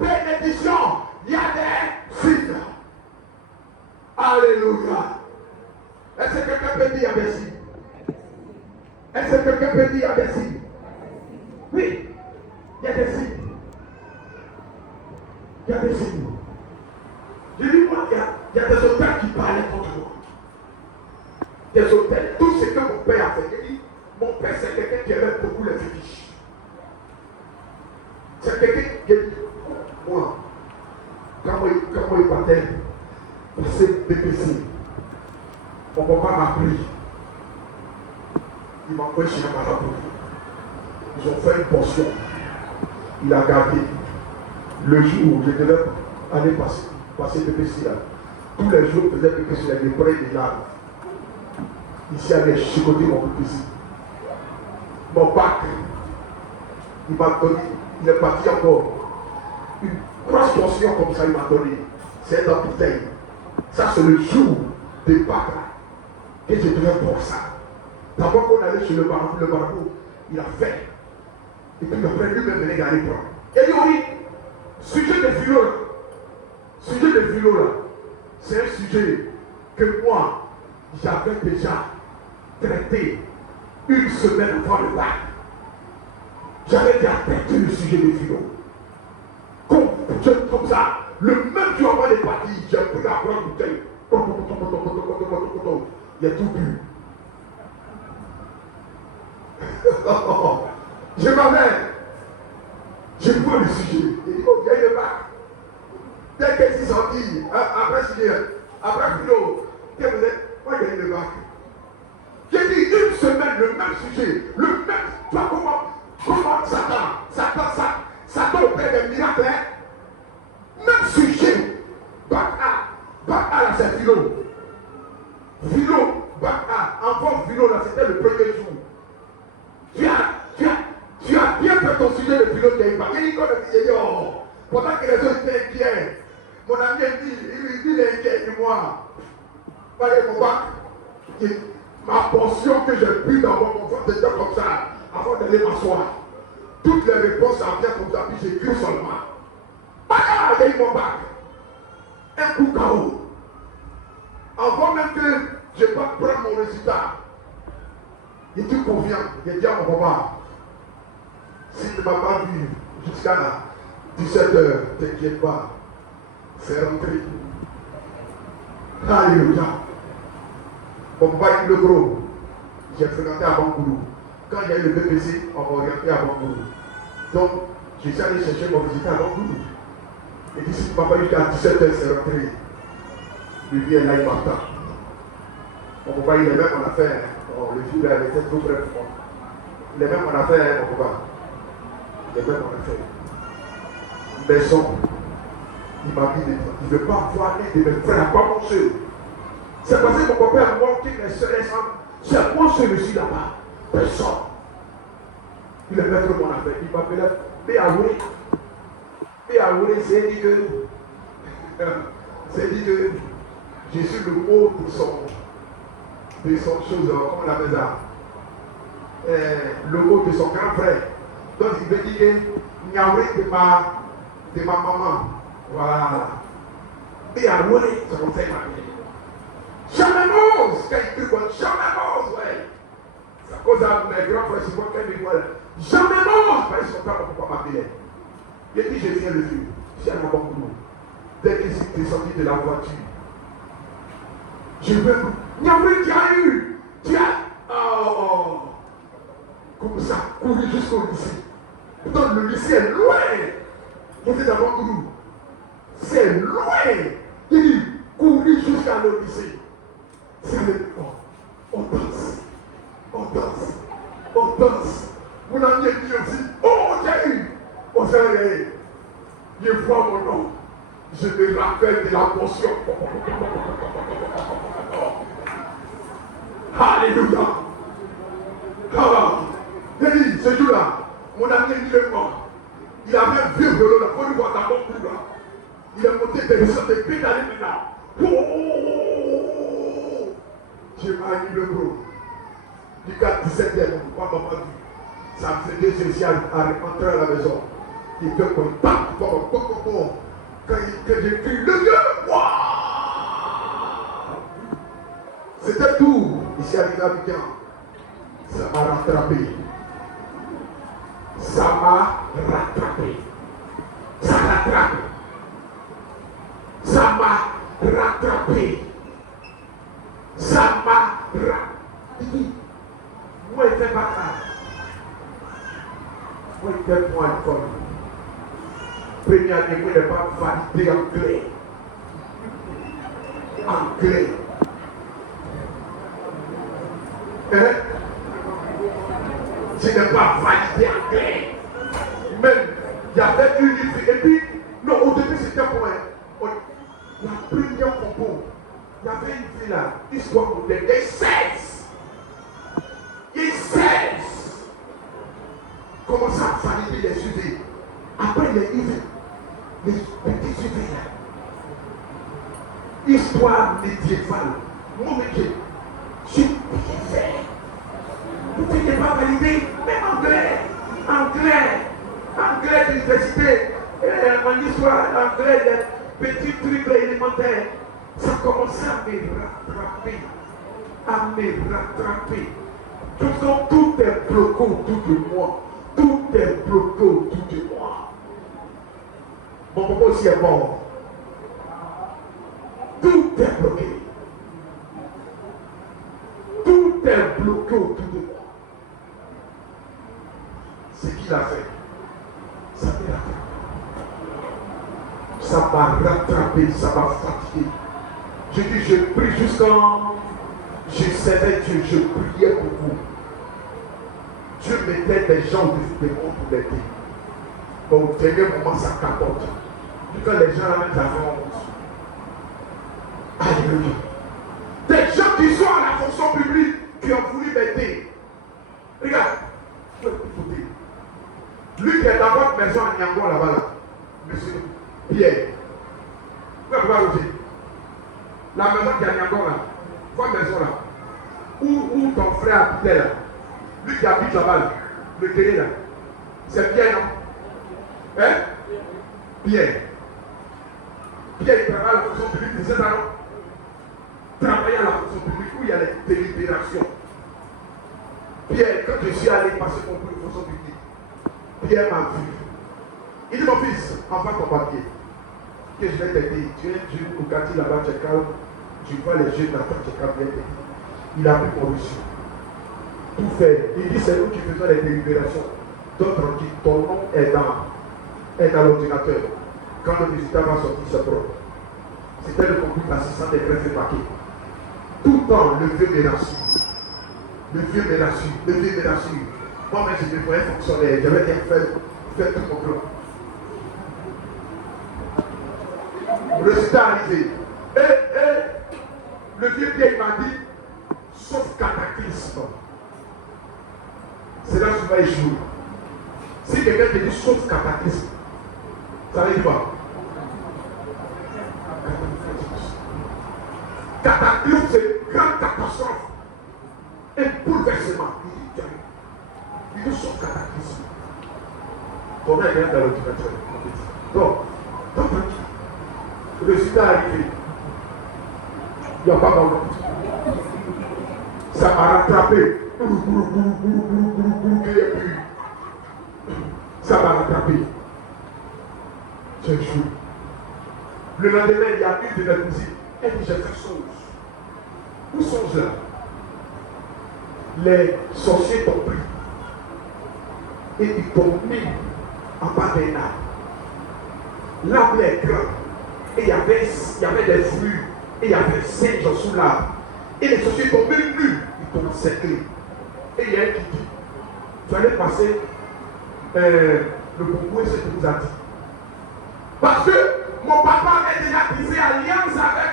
bénédiction. Il y a des signes. Alléluia. Est-ce que quelqu'un peut dire il y a des signes? Est-ce que quelqu'un peut dire il y a des signes? Oui, il y a des signes. Il y a des signes. Je dis moi, il y a des hôtels qui parlaient contre moi. Des hôtels, tout ce que mon père a fait. Mon père, c'est quelqu'un qui aimait beaucoup les fétiches. C'est quelqu'un qui dit, moi, quand il partait pour se dépêcher, mon papa m'a pris. Il m'a envoyé chez un marabout. Ils ont fait une portion. Il a gardé. Le jour où je devais aller passer PPC là, tous les jours je faisais PPC là, des près des larmes. Ici, à chicoter mon PPC. Mon bac, il m'a donné, il est parti encore. Une grosse portion comme ça, il m'a donné. C'est dans la bouteille. Ça, c'est le jour des bacs là, que je devais boire ça. D'abord qu'on allait chez le marabout, il a fait. Et puis après, lui-même venait d'aller prendre. Et il dit, sujet de philo là, c'est un sujet que moi, j'avais déjà traité une semaine avant le bac. J'avais déjà traité le sujet de philo. Comme ça, le même jour avant les parties, j'ai pris la grande bouteille. Il y a tout bu. Je m'avais. Je vois le sujet. Il dit, oh, il y a une bac. Dès qu'ils sont dit, après sujet, après philo, qu'est-ce que vous êtes? Moi, il y a une bac. J'ai dit une semaine, le même sujet, le même. Tu vois comment Satan, Satan opère des miracles. Même sujet. Bac-A. Bac-A là, c'est Philo. Philo, Bac-A. Encore Philo là, c'était le premier jour. Tu as bien fait ton sujet de Philo qui est pas. Il dit oh, pendant que les autres étaient inquiets, mon ami il est inquiet de moi. Voyez mon bac, ma portion que j'ai pris dans mon confort, c'était comme ça, avant d'aller m'asseoir. Toutes les réponses à bien comme ça, puis j'écris seulement. Bac-A, j'ai eu mon bac. Un coup KO. Avant même que je ne pas prendre mon résultat, il te convient, il dit à mon papa, si tu ne m'as pas vu jusqu'à 17h, t'inquiète pas, c'est rentré. Alléluia. Mon papa est le gros. J'ai fréquenté à Bangoulou. Quand il y a eu le BPC, on m'a orienté à Bangoulou. Donc, je suis allé chercher mon résultat à Bangoulou. Et puis si tu ne m'as pas vu jusqu'à 17h, c'est rentré. Le vieux là, il m'attend. Mon papa, il est même en affaire. Oh, le vieux là, il était trop près pour moi. Il est même en affaire, mon papa. Il est même en affaire. Maison. Il m'a dit, il ne veut pas voir un de mes frères, pas mon seul. C'est parce que mon papa a montré mes soeurs et femmes. C'est moi seul ici là-bas. Personne. Il est maître de mon affaire. Il m'appelait Béaouré. Béaouré, c'est dit que je suis le mot de son chose, comment on appelle ça, le mot de son grand frère. Donc il veut dire que Niaouré de ma maman. Voilà. Béaouré, c'est comme ça qu'il m'a dit. Jamais mose, quand il dit quoi, jamais mose, ouais. C'est à cause de mes grands frères, c'est moi qui ai dit quoi. Jamais mose, parce que son père ne peut pas m'appeler. Il dit, je viens le vieux. Je suis à Bangoulou. Dès qu'il est sorti de la voiture, je veux. Niaouré, tu as oh, comme ça, couru jusqu'au lycée. Pourtant, le lycée est loin. J'étais dans Bangoulou. C'est loin. Il dit, courir jusqu'à le lycée. C'est le on danse. On danse. On danse. Mon ami dit aussi, oh, j'ai eu. On s'est réveillé. Je vois mon nom. Je me rappelle de la portion. Alléluia. Ah, il dit, ce jour-là, mon ami dit le mort. Il avait un vieux vélo là, faut le voir dans mon cou là. Il est monté des descentes et pédalé maintenant. Oh, j'ai manié le gros. Du 4 17e, mon papa m'a vu. Ça me faisait ceci à rentrer à la maison. Il fait comme tac, quand j'ai cru le vieux, waouh! C'était tout. Ici à l'Abidjan. Ça m'a rattrapé. Ça m'a rattrapé. Ça rattrape. Ça m'a rattrapé. Ça m'a rattrapé. Moi, il fait pas ça. Moi, il fait moi l'école. Première année, moi, il n'est pas validé anglais. Anglais. Hein? Je n'ai pas validé anglais. Même, il y avait une fille. Et puis, non, au début, c'était pour la première compo. Il y avait une fille là, histoire pour les 16. Il 16. Commence à valider les sujets. Après les livres, les petits sujets là. Histoire médiévale. Mon métier. Je fais. Vous n'êtes pas validé, même anglais d'université, en histoire, anglais, des petits trucs élémentaires. Ça commençait à me rattraper. Tout est bloqué autour de moi. Tout est bloqué autour de moi. Mon papa aussi est mort. Tout est bloqué. Tout est bloqué autour de moi. Ce qu'il a fait, ça m'a rattrapé. Ça m'a rattrapé, ça m'a fatigué. Je dis, je prie jusqu'en. Je savais Dieu, je priais pour vous. Dieu mettait des gens de démons pour l'aider. Au dernier moment, ça capote. Quand les gens amènent la honte. Alléluia. Des gens qui sont à la fonction publique, qui ont voulu m'aider. Regarde, je peux écouter. Lui qui est dans votre maison à Niango là-bas, là, monsieur Pierre. Vous pouvez voir aussi. La maison qui est à Niango là, votre maison là, où ton frère habitait là, lui qui habite là-bas, là, le télé là, c'est Pierre, non? Hein? Pierre. Pierre, il travaille à la fonction publique, c'est ça, non? Travailler à la fonction publique où il y a les délibérations. Pierre, quand je suis allé passer mon cours de fonction publique, Pierre m'a vu. Il dit, mon fils, envoie ton papier. Que je vais t'aider. Tu es dur au quartier là-bas, tu es calme. Tu vois les jeunes là-bas, tu es calme, bien t'aider. Il a pris mon reçu. Tout fait. Il dit, c'est nous qui faisons les délibérations. Donc, tranquille, ton nom est dans l'ordinateur. Quand le résultat va sortir, c'est propre. C'était le concours d'assistant des préfets paquets. Tout le temps, le vieux me rassure. Le vieux me rassure. Moi-même, je devrais fonctionner. Je vais faire tout mon plan. Le résultat arrivé. Le vieux Pierre m'a dit, sauf cataclysme. C'est là que tu vas échouer. Si quelqu'un te dit sauf cataclysme, ça veut dire quoi? Cataclysme, c'est une grande catastrophe. Un bouleversement. Il dit sauf cataclysme. Ton mec est dans l'ordinateur. Donc, le résultat est arrivé. Il n'y a pas d'ordre. Ça m'a rattrapé. Ça m'a rattrapé. J'ai échoué. Le lendemain, il y a une de mes cousines. Elle dit, j'ai fait chose. Où sont-ils là? Les sorciers t'ont pris. Et ils t'ont mis en bas d'un arbre. L'arbre est grand. Et il y avait des fruits. Et il y avait un singe sous l'arbre. Et les sorciers t'ont même nus. Ils t'ont cerclé. Et il y a un qui dit, tu allais passer le concours et ce que vous a dit. Parce que mon papa avait déjà tissé alliance avec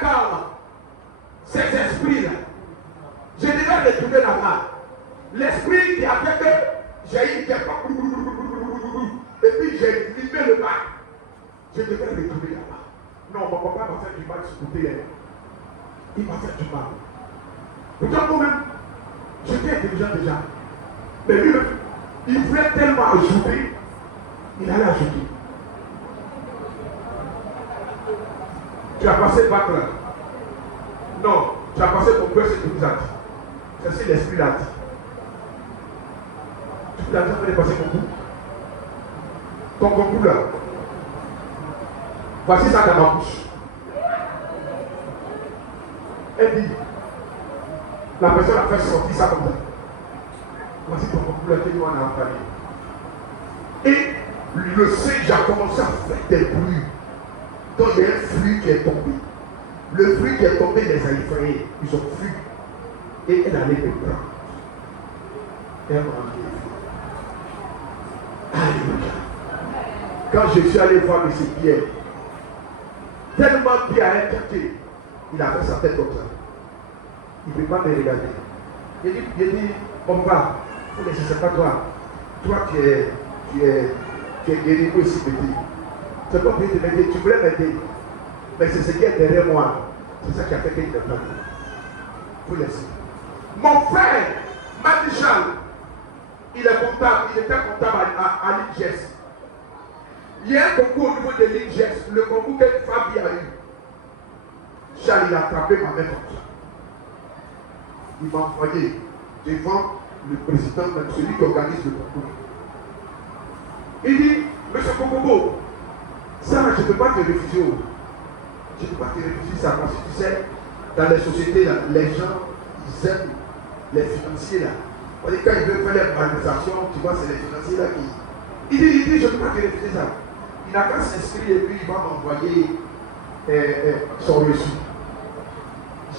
ces esprits-là. Je devais retourner là-bas. L'esprit qui a fait que j'ai eu des pas. Et puis j'ai limé le bac. Je devais retourner là-bas. Non, mon papa m'a fait du mal ce côté-là. Il m'a fait du mal. Pourtant, moi-même, j'étais intelligent déjà. Mais lui, il voulait tellement ajouter, il allait ajouter. Tu as passé le bac là. Non, tu as passé ton cœur, c'est ce que vous a dit. C'est ce que l'esprit l'a dit. Tu l'as déjà fait passer ton concours. Ton concours là. Voici ça dans ma bouche. Elle dit, la personne a fait sortir ça comme ça. Voici ton concours là que nous on a entamé. Et le singe a commencé à faire des bruits. Donc il y a un fruit qui est tombé. Le fruit qui est tombé les a effrayés. Ils ont fui. Et elle allait le prendre. Elle m'a enlevé. Alléluia. Quand je suis allé voir M. Pierre, tellement Pierre a inquiété, il a fait sa tête comme ça. Il ne peut pas me regarder. Il dit, on va. Il dit, c'est pas toi. Toi, tu es guéri pour ici, petit. C'est pas pour te m'aider. Tu voulais m'aider. Mais c'est ce qui est derrière moi. C'est ça qui a fait qu'il ne pas. Vous laissez. Mon frère, Matichal, il est comptable. Il était comptable à l'IGES. Il y a un concours au niveau de l'IGES. Le concours que Fabi a eu. Charles, il a attrapé ma main comme ça. Il m'a envoyé devant le président, même celui qui organise le concours. Il dit, monsieur Kokobo, ça, je ne peux pas te refuser. Je ne peux pas te refuser ça parce que tu sais, dans les sociétés, là, les gens, ils aiment les financiers là. On dit quand ils veulent faire les manifestations, tu vois, c'est les financiers là qui. Il dit, je ne peux pas te refuser ça. Il n'a qu'à s'inscrire et puis il va m'envoyer son reçu.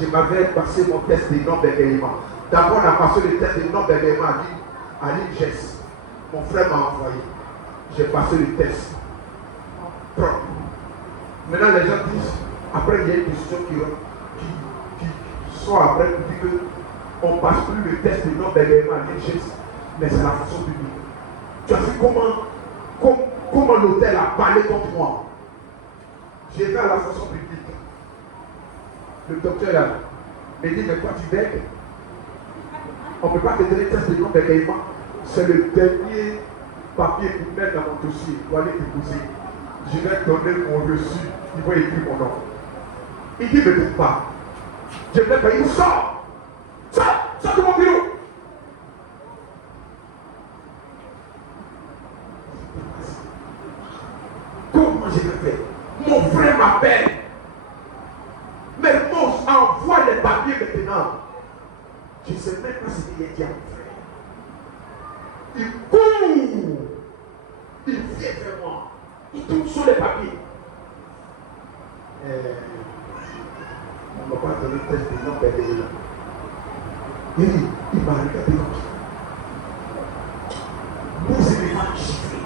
Je m'avais passé mon test de non-bégaiement. D'abord, on a passé le test de non-bégaiement à l'IGES. Mon frère m'a envoyé. J'ai passé le test. Propre. Maintenant, les gens disent, après, il y a une décision qui sort après pour dire qu'on ne passe plus le test de non-bégaiement à l'IGS, mais c'est la fonction publique. Tu as vu comment l'hôtel a parlé contre moi. J'ai fait à la fonction publique. Le docteur là me dit, mais toi tu bègues. On ne peut pas te donner test de non-bégaiement. C'est le dernier papier pour mettre dans mon dossier pour aller déposer. Je vais donner mon reçu. Il va écrire mon nom. Il dit, ne me pas. Je ne vais pas. Il sort. Sors de mon bureau. Comment je vais faire? Mon frère m'appelle. Mais Mose envoie les papiers maintenant. Je ne sais même pas ce qu'il a dit à mon frère. Il court. Il vient vers moi. Il tombe sur les papiers. On ne va pas donner le test de non-bégaiement. Il m'a regardé comme ça. Mose n'est pas chiffré.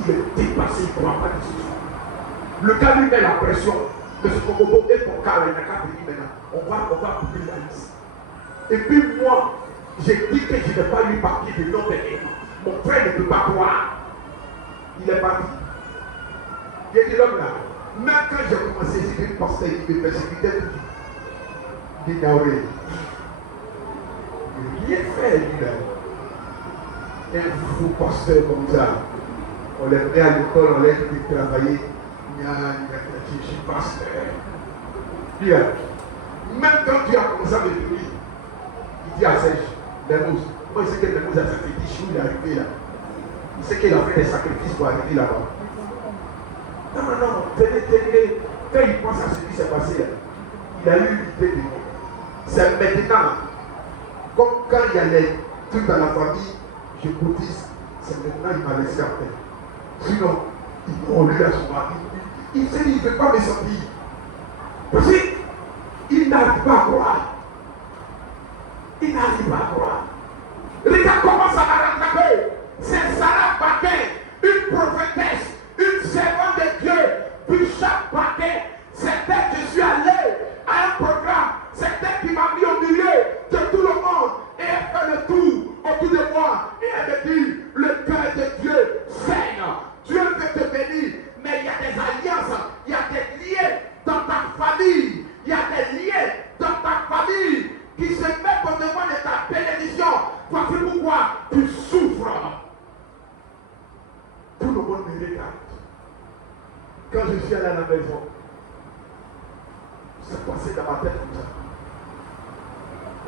Il est dépassé, il ne croit pas de ce. Le gars lui met la pression. Mais ce qu'on peut être pour cas, il n'a qu'à venir maintenant. On va couper la liste. Et puis moi, j'ai dit que je n'ai pas eu papier de non-bégaiement. Mon frère ne peut pas croire. Il est parti. Il a dit l'homme là. Même quand j'ai commencé, j'ai dit pasteur, il me persécutait tout. Il dit Naoré. Il a rien fait, lui là. Un fou pasteur comme ça. On l'a mis à l'école, on l'a dit travailler. Je suis pasteur. Bien. Même quand tu as commencé à me dire, il dit à Serge, Lemous, moi je sais que Lemous a fait fétiche où il est arrivé là. Il sait qu'il a fait des sacrifices pour arriver là-bas. Non, tenez. Quand il pense à ce qui s'est passé là, il a eu l'idée de moi. C'est maintenant, comme quand il y a les trucs dans la famille, je cotise, c'est maintenant il m'a laissé après. Sinon, on lui a son mari. Il s'est dit, il ne peut pas me sortir. Parce qu'il n'arrive pas à croire. Il n'arrive pas à croire. Regarde comment ça va rattraper. C'est Sarah Baquin, une prophétesse, une servante de Dieu. Puis chaque Baquin, c'est elle que je suis allé à un programme. C'est elle qui m'a mis au milieu de tout le monde. Et elle fait le tour autour de moi. Et elle me dit, le cœur de Dieu saigne. Dieu veut te bénir. Mais il y a des alliances, il y a des liens dans ta famille, il y a des liens dans ta famille qui se mettent au devant de ta bénédiction. Voici pourquoi tu souffres. Tout le monde me regarde. Quand je suis allé à la maison, c'est passé dans ma tête comme ça.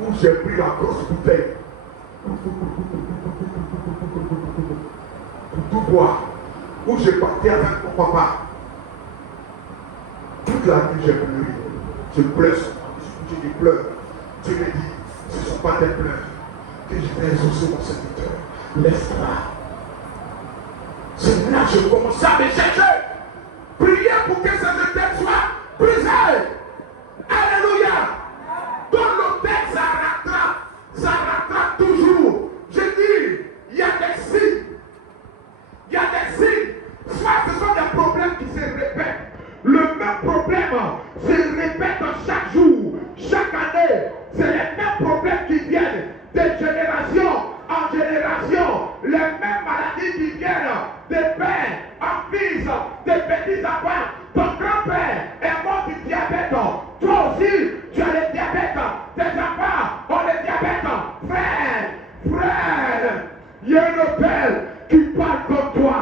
Où j'ai pris la grosse bouteille pour tout boire. Où je partais avec mon papa. Toute la nuit, j'ai pleuré. Je pleure. Je pleure. Dieu me dit, ce ne sont pas tes pleurs que je vais exaucer mon serviteur. Laisse-toi. C'est là que je commence à me chercher. Priez pour que cette tête soit brisée. Alléluia. Dans l'autel, ça rattrape toujours. Je dis, il y a des signes. Il y a des signes. Soit ce sont des problèmes qui se répètent. Le même problème se répète chaque jour, chaque année. C'est les mêmes problèmes qui viennent de génération en génération. Les mêmes maladies qui viennent de père en fils, de petits-enfants. Ton grand-père est mort du diabète. Toi aussi, tu as le diabète. Tes enfants ont le diabète. Frère, il y a un hôtel qui parle comme toi.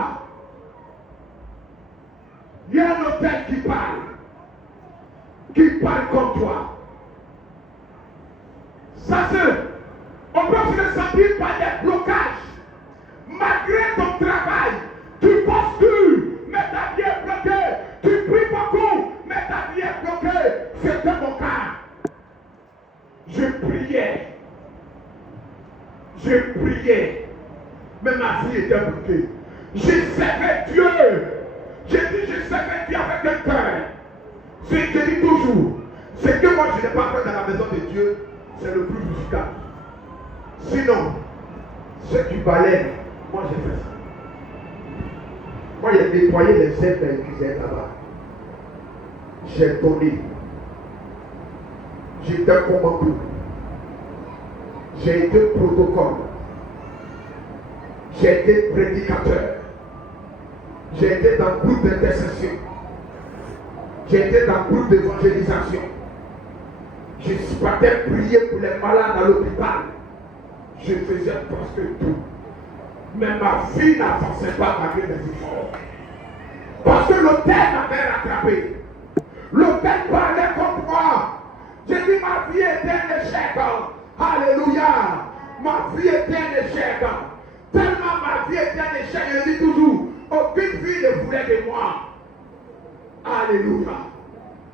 Il y a un hôtel qui parle comme toi. Ça on peut se sentir par des blocages. Malgré ton travail, tu postures, mais ta vie est bloquée. Tu pries beaucoup, mais ta vie est bloquée. C'était mon cas. Je priais, mais ma vie était bloquée. Je servais Dieu. J'ai dit, je servais Dieu avec un cœur. Je dis toujours, ce que moi je n'ai pas fait dans la maison de Dieu, c'est le plus efficace. Sinon, ce qui balaye, moi j'ai fait ça. Moi, j'ai nettoyé les ailes de l'église là-bas. J'ai donné. J'étais commandé. J'ai été protocole. J'ai été prédicateur. J'ai été dans le groupe d'intercession. J'ai été dans le groupe d'évangélisation. Je partais prier pour les malades à l'hôpital. Je faisais presque tout. Mais ma vie n'avançait pas malgré mes efforts. Parce que l'autel m'avait rattrapé. L'autel parlait contre moi. J'ai dit ma vie était un échec. Alléluia. Ma vie était un échec. Tellement ma vie était un échec. Je dis toujours, aucune vie ne voulait de moi. Alléluia.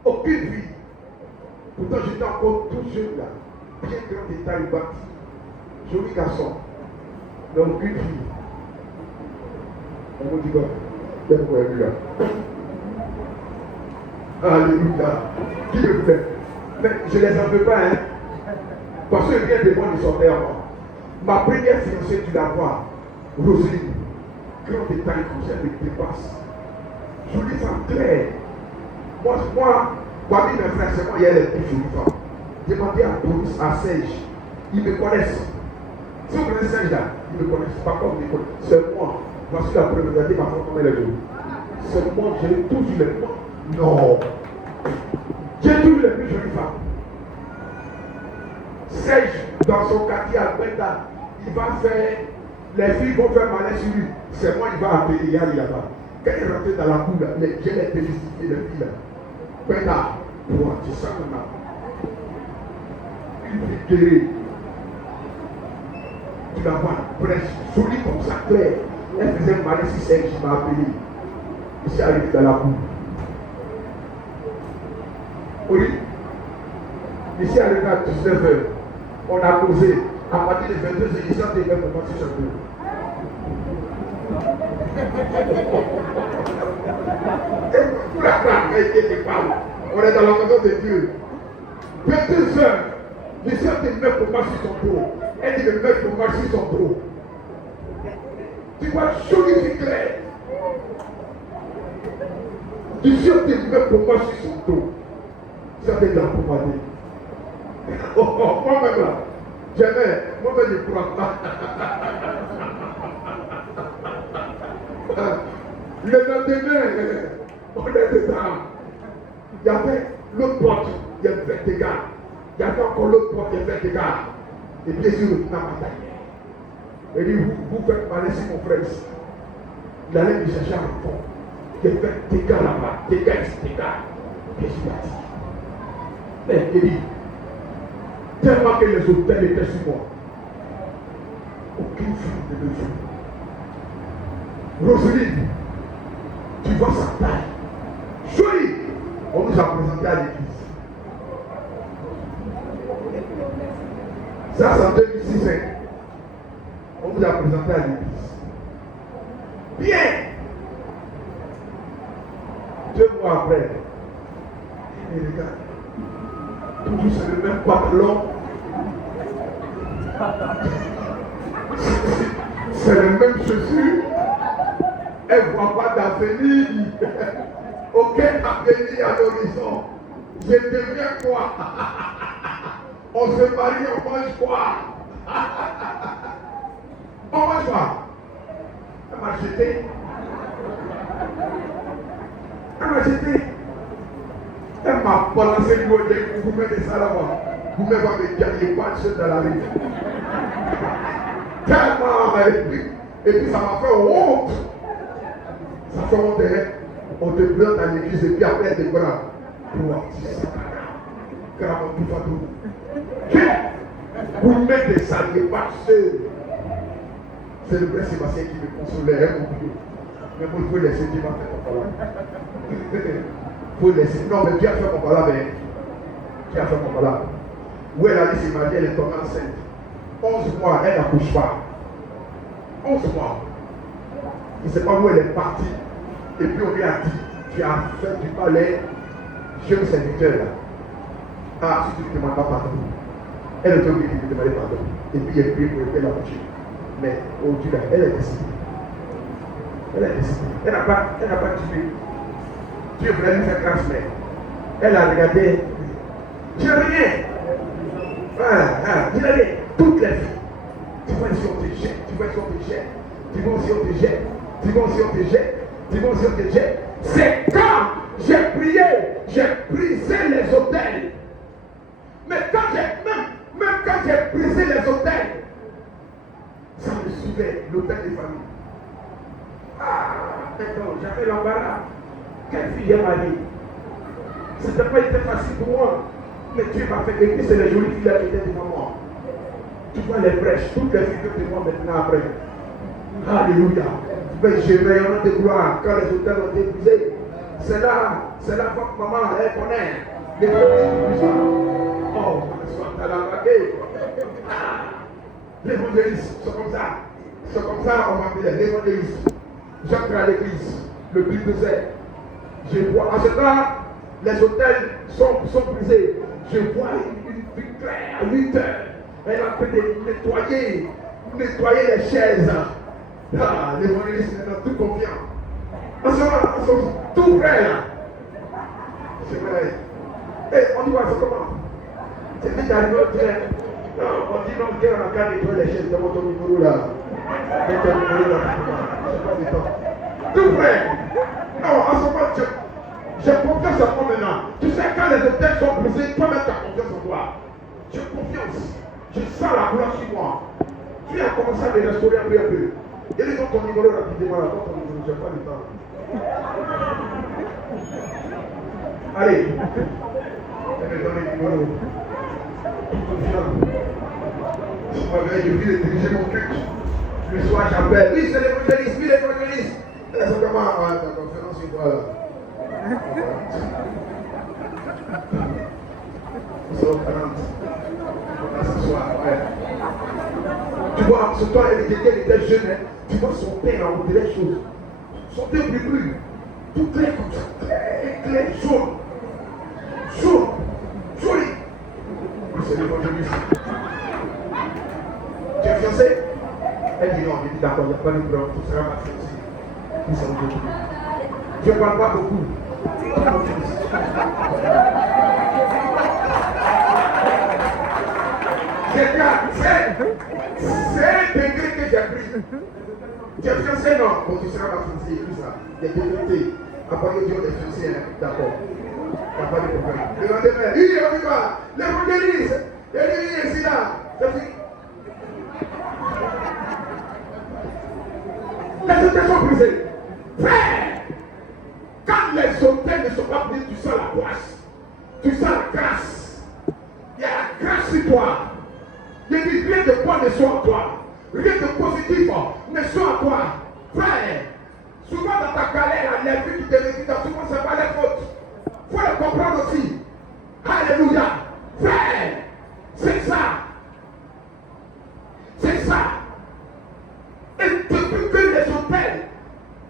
Aucune vie. Pourtant j'étais encore tout jeune là. Bien grand état du bâti. Joli garçon. Mais aucune vie. On me dit quoi? C'est pourquoi elle est là. Alléluia. Qui le fait? Mais je ne les en veux pas, hein. Parce que rien de moi ne sortait à moi. Ma première fiancée, tu la vois, Roselyne, grand détail comme ça me dépasse. Jolie femme claire. Moi, parmi mes frères, c'est moi, il y a les plus jolies femmes. Demandez à Boris, à Serge, ils me connaissent. Si vous connaissez Serge là, ils me connaissent. Par contre, ils me connaissent. C'est moi. Voici la preuve, regardez ma femme, comment elle est jolie. C'est moi, j'ai toujours les moi. Non. J'ai toujours les plus jolies femmes. Serge, dans son quartier à Benda, il va faire, les filles vont faire malin sur lui. C'est moi, il va appeler, il y a là-bas. Quand il est rentré dans la cour, j'ai les félicité, les filles là. Benda, toi, tu sens maintenant. Une fille guérie. Tu la vois, presque, jolie comme ça, claire. Elle faisait malin sur Serge, il m'a appelé. Il s'est arrivé dans la cour. Oui. Ici, arrivé à 19h, on a causé. À partir de 22h, ils sont déjà pour passer sur le on est dans la maison de Dieu. 22h, ils sont des mecs pour marcher son dos. Elle dit le mec pour marcher son dos. Tu vois, joli et clair. Ils sont des mecs pour marcher son dos. Ça fait de la pommade. Moi-même là, jamais, moi-même je ne crois pas. Le lendemain, on est dedans. Il y avait l'autre porte, il y avait 20 dégâts. Il y avait encore l'autre porte, il y avait 20 dégâts. Et bien sûr, le temps bataille. Il dit, vous faites mal ici, mon frère. Il allait me chercher un fond. Il y avait 20 dégâts là-bas, dégâts ici, dégâts. Et je suis parti. Mais il dit, tellement que les hôtels étaient sur moi. Aucune fille ne me joue. Roselyne, tu vois sa taille. Jolie. On nous a présenté à l'église. Ça, c'est en 2006. On nous a présenté à l'église. Bien. 2 mois après, et regarde. Toujours c'est le même pantalon. C'est le même chaussure. Elle ne voit pas d'avenir. Aucun avenir à l'horizon. Je deviens quoi? On se marie, on mange quoi? On mange quoi? Elle m'a jeté. Elle m'a jeté. Elle m'a balancé le côté, vous mettez ça là-bas. Vous mettez me gagner pas de dans la rue. Tellement. Et puis ça m'a fait honte. Ça fait honte. On te plante à l'église et puis après elle te prend. Pour vous mettez ça, n'est pas seul. C'est le vrai Sébastien qui me consolait, mon Dieu. Mais moi, il faut laisser Dieu faire mon pala. Il faut laisser. Non, mais Dieu a fait mon pala, mais Dieu a fait mon pala. Où elle a dit, c'est mariée, elle est tombée enceinte. 11 mois, elle n'accouche pas. 11 mois. Il ne sait pas où elle est partie. Et puis on lui a dit, tu as fait du palais, jeune serviteur là. Ah, si tu ne demandes pas pardon. Elle était obligée de demander pardon. Et puis elle prie pour elle accoucher. Mais aujourd'hui, elle est décédée. Elle n'a pas tué. Dieu voulait lui faire grâce, mais elle a regardé. Tu n'as rien. Tu n'as rien. Toutes les filles. Tu vois ici, on te jette. Tu vois ici, on te jette. Tu vois ici, on te jette. Tu vois ici, on te jette. Tu vois ici, on te jette. C'est quand j'ai prié, j'ai brisé les autels. Mais même quand j'ai brisé les autels, ça me suivait, l'autel des familles. Maintenant, j'avais l'embarras. Quelle fille est mariée? Ce n'était pas été facile pour moi. Mais Dieu m'a fait. Et puis c'est les jolies filles là qui étaient devant moi. Tu vois les brèches, toutes les filles que devant maintenant après. Alléluia. Mais j'ai rayonné de gloire quand les autels ont été brisés. C'est là votre maman, elle connaît. Les oh, soit à la baguette. L'évangéliste, c'est comme ça. C'est comme ça on m'appelait l'évangéliste. J'entre à l'église, le but de c'est. Je vois, en ce temps, les hôtels sont brisés. Je vois une fille claire à 8 heures. Elle est en train de nettoyer les chaises. L'évangéliste est dans tout confiant. En ce moment, tout prêt là. C'est vrai. On dit quoi, c'est comment? C'est vite arrivé au train. On dit non, on a qu'à nettoyer les chaises de mon numéro là. Tout prêt. Non, en ce moment, j'ai confiance en moi maintenant. Tu sais, quand les hôtels sont brisés, toi-même tu as confiance en toi. J'ai confiance. Je sens la gloire sur moi. Tu as commencé à me restaurer un peu à peu. Et les ton numéro rapidement, là, ton numéro, je n'ai pas le temps. Allez. Elle me donne le numéro. Je vis de diriger mon culte. Le soir, j'appelle. Oui, c'est l'évangéliste, oui, l'évangéliste. C'est comment ta conférence sur toi là? Nous sommes 40. On va s'asseoir, ouais. Tu vois, ce temps, elle était jeune, hein? Tu vois son père en haut des choses. Son père plus. Tout clair comme ça. Clair, jaune. Jaune. Joli. C'est l'évangéliste. Tu es fiancé? Elle dit non, il dit d'accord, il n'y a pas de problème, tout sera ma fiancée. Nous sommes aujourd'hui. Je ne parle pas beaucoup. C'est un degré que j'ai pris. Tu es fiancé, non? Bon, tu seras ma fiancée, tout ça. Les degrés. Après, Dieu est fiancé, d'accord. Il n'y a pas de problème. Le lendemain, oui, on y va. L'évangéliste, il est ici là. C'est fini. Les hôtels sont brisés. Frère, quand les hôtels ne sont pas brisés, tu sens la poisse. Tu sens la grâce. Il y a la grâce sur toi. Je dis rien de bon ne soit en toi. Rien de positif ne soit en toi. Frère, souvent dans ta galère, les vies qui te résident, souvent ce n'est pas les fautes. Il faut le comprendre aussi. Alléluia. Frère, c'est ça. C'est ça. Et depuis que les hôtels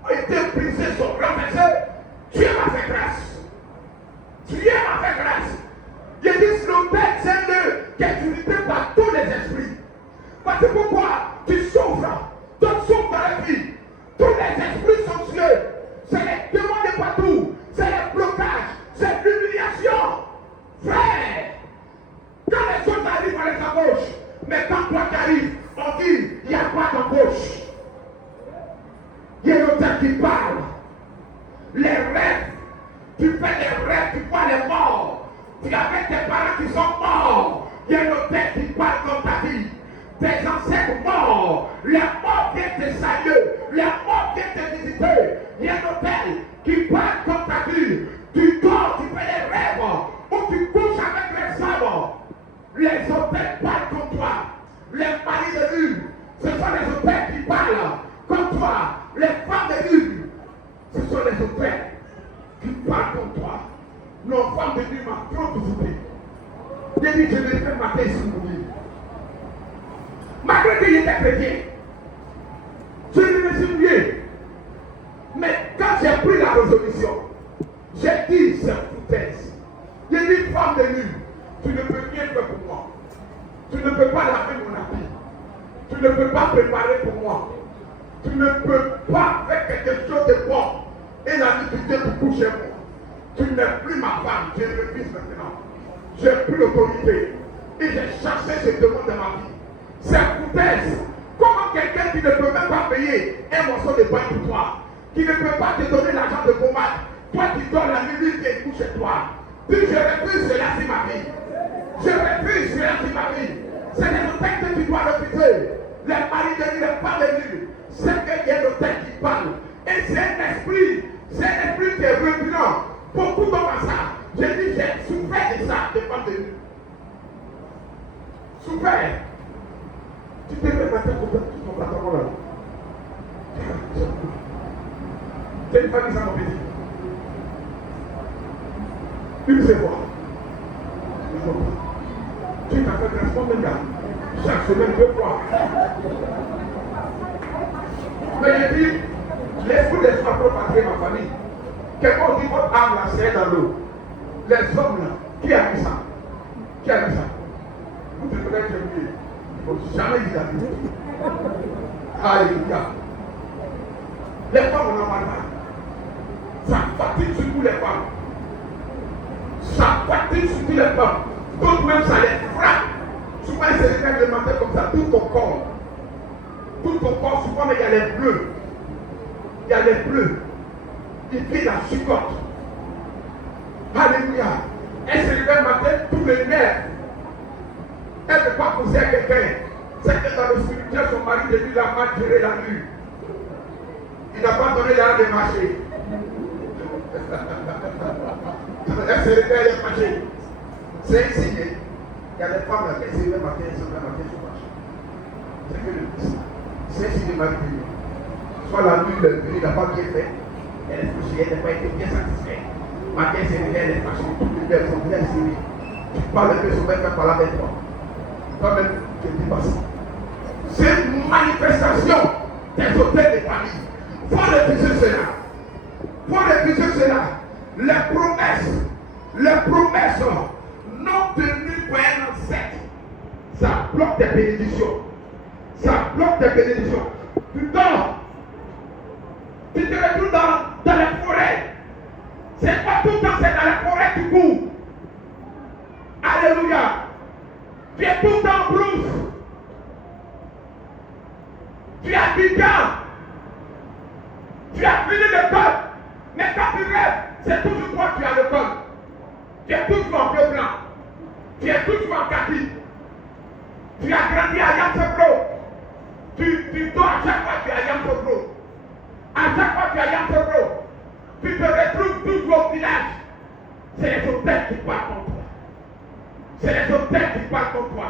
ont été brisés, sont renversés, Dieu m'a fait grâce. Dieu m'a fait grâce. Je dis l'hôtel, c'est un lieu qui est visité par tous les esprits. Parce que pourquoi tu souffres, tu souffres dans la vie. Tous les esprits sont tués. C'est les démons de partout. C'est les blocages. C'est l'humiliation. Frère, quand les autres arrivent, on les embauche. Mais quand toi tu arrives, on dit, il n'y a pas d'embauche. Il y a l'auteur qui parle. Les rêves. Tu fais des rêves, tu vois les morts. Tu avais tes parents qui sont morts. Il y a l'auteur qui parle dans ta vie. Tes ancêtres morts. Les morts viennent te saluer. Les morts viennent te visiter. Il y a l'auteur qui parle dans ta vie. Tu dors, tu fais des rêves. Ou tu couches avec les hommes. Les hôtels parlent comme toi. Les maris de l'une, ce sont les hôtels qui parlent comme toi. Les femmes de l'une, ce sont les hôtels qui parlent comme toi. Nos femmes de l'une m'ont trop visité. J'ai dit, je vais faire ma tête sur mon lit. Malgré qu'il était chrétien, je ne me suis mieux. Mais quand j'ai pris la résolution, j'ai dit, c'est foutaise. J'ai dit, femme de l'une, tu ne peux rien faire pour moi. Tu ne peux pas laver mon habit. Tu ne peux pas préparer pour moi. Tu ne peux pas faire quelque chose de bon et la difficulté pour coucher moi. Tu n'es plus ma femme, je le fils maintenant. J'ai plus l'autorité. Et j'ai chassé ce démon de ma vie. C'est foutaise. Comment quelqu'un qui ne peut même pas payer un morceau de pain pour toi, qui ne peut pas te donner l'argent de pommade, toi qui donnes la nuit et couche chez toi, puis je refuse cela sur ma vie. Je refuse cela sur ma vie. C'est les têtes que tu dois refuser. Les maris de Dieu ne parlent pas de lui. C'est qu'il y a le tête qui parle. Et c'est un esprit qui est revenant. Beaucoup d'hommes à ça. J'ai dit, j'ai souffert de ça, devant de lui. Souffert. Tu te lèves matin pour faire tout ton patron là. C'est une famille, ça, mon petit. Tu ne sais pas. Tu t'as fait transformer le gars. Chaque semaine, 2 fois. Mais j'ai dit, l'esprit des soins pour patrer ma famille. Quelqu'un dit votre âme là, c'est dans l'eau. Les hommes là, qui a mis ça? Qui a mis ça? Vous devrez être mieux. Il ne faut jamais dire la vérité. Alléluia. Les femmes n'en parlent pas. Ça fatigue surtout les femmes. Ça fatigue surtout les femmes. D'autres même ça les frappe. Souvent ils se réveillent le matin comme ça, tout ton corps. Tout ton corps, souvent mais il y a les bleus. Il y a les bleus. Il fait la chicotte. Alléluia. Elle se réveille le matin, tous les nerfs. Elle ne peut pas pousser à quelqu'un. C'est que dans le spirituel, son mari de lui l'a mal géré la nuit. Il n'a pas donné l'argent de marcher. Elle se réveille, elle est fâchée. C'est un signe. Il y a des femmes là qui se réveillent le matin, elles se réveillent le matin, elles sont fâchées. C'est que le fils. C'est un signe de mari de lui. Soit la nuit, il n'a pas bien fait. Elle est fâchée, elle n'a pas été bien satisfaite. Matin, elle se réveille, elle est fâchée. Toutes les belles sont bien serrées. Tu parles un peu, son mec va parler avec toi. Toi-même, tu ne dis pas ça. C'est une manifestation des hôtels de famille. Il faut refuser cela. Il faut refuser cela. Les promesses non tenues par un ancêtre, ça bloque tes bénédictions. Ça bloque tes bénédictions. Tu dors. Tu te retrouves dans la forêt. C'est pas tout le temps, c'est dans la forêt que tu cours. Alléluia. Tu es tout le temps en brousse. Tu es piquant. Tu as fini l'école. Mais quand tu rêves, c'est toujours toi qui as l'école. Tu es toujours en bleu blanc. Tu es toujours en kaki. Tu as grandi à Yamsebro. Tu dors à chaque fois que tu es à Yamsebro. À chaque fois que tu es à Yamsebro, tu te retrouves toujours au village. C'est les hôtels qui parlent contre toi. C'est les hôtels qui parlent contre toi.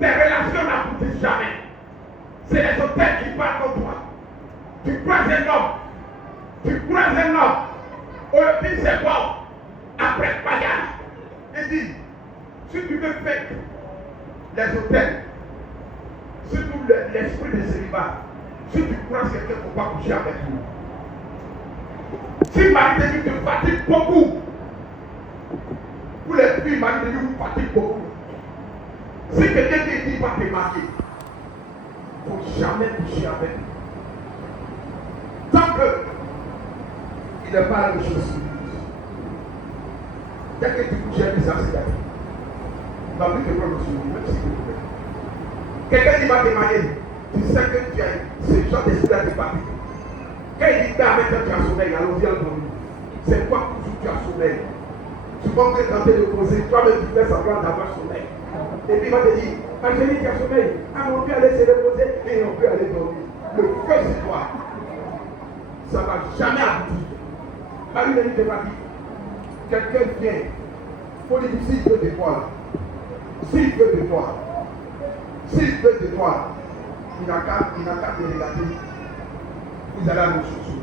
Tes relations n'aboutissent jamais. C'est les hôtels qui parlent contre toi. Tu croises un homme. Aujourd'hui c'est bon. Après Payal. Il dit, si tu veux faire les hôtels, surtout l'esprit de célibat, si tu croises quelqu'un, il ne faut pas coucher avec lui. Si Marie de Dieu te fatigue beaucoup, pour les filles, Marie de Dieu vous fatigue beaucoup. Si quelqu'un te dit va te marier, il ne faut jamais coucher avec lui. Tant que il n'est pas la même chose. Dès que tu couches avec ça, c'est d'accord. Il va plus te prendre le souvenir, même si tu le fais. Quelqu'un qui va te marier, tu sais que tu as ce genre d'esprit de papier. Quand il dit avec toi, tu as sommeil, allons-y en dormir. C'est quoi toujours tu as sommeil? Souvent, quand tu es tenté de poser, toi-même tu fais semblant d'avoir sommeil. Et puis il va te dire, Angélique, tu as sommeil. Ah, on peut aller se reposer et on peut aller dormir. Le feu, c'est toi. Ça ne va jamais aboutir. Marie de te dit, quelqu'un vient, il faut dire s'il veut de toi, s'il veut de toi, s'il veut de toi, il n'a qu'à te regarder, vous allez à nos choses.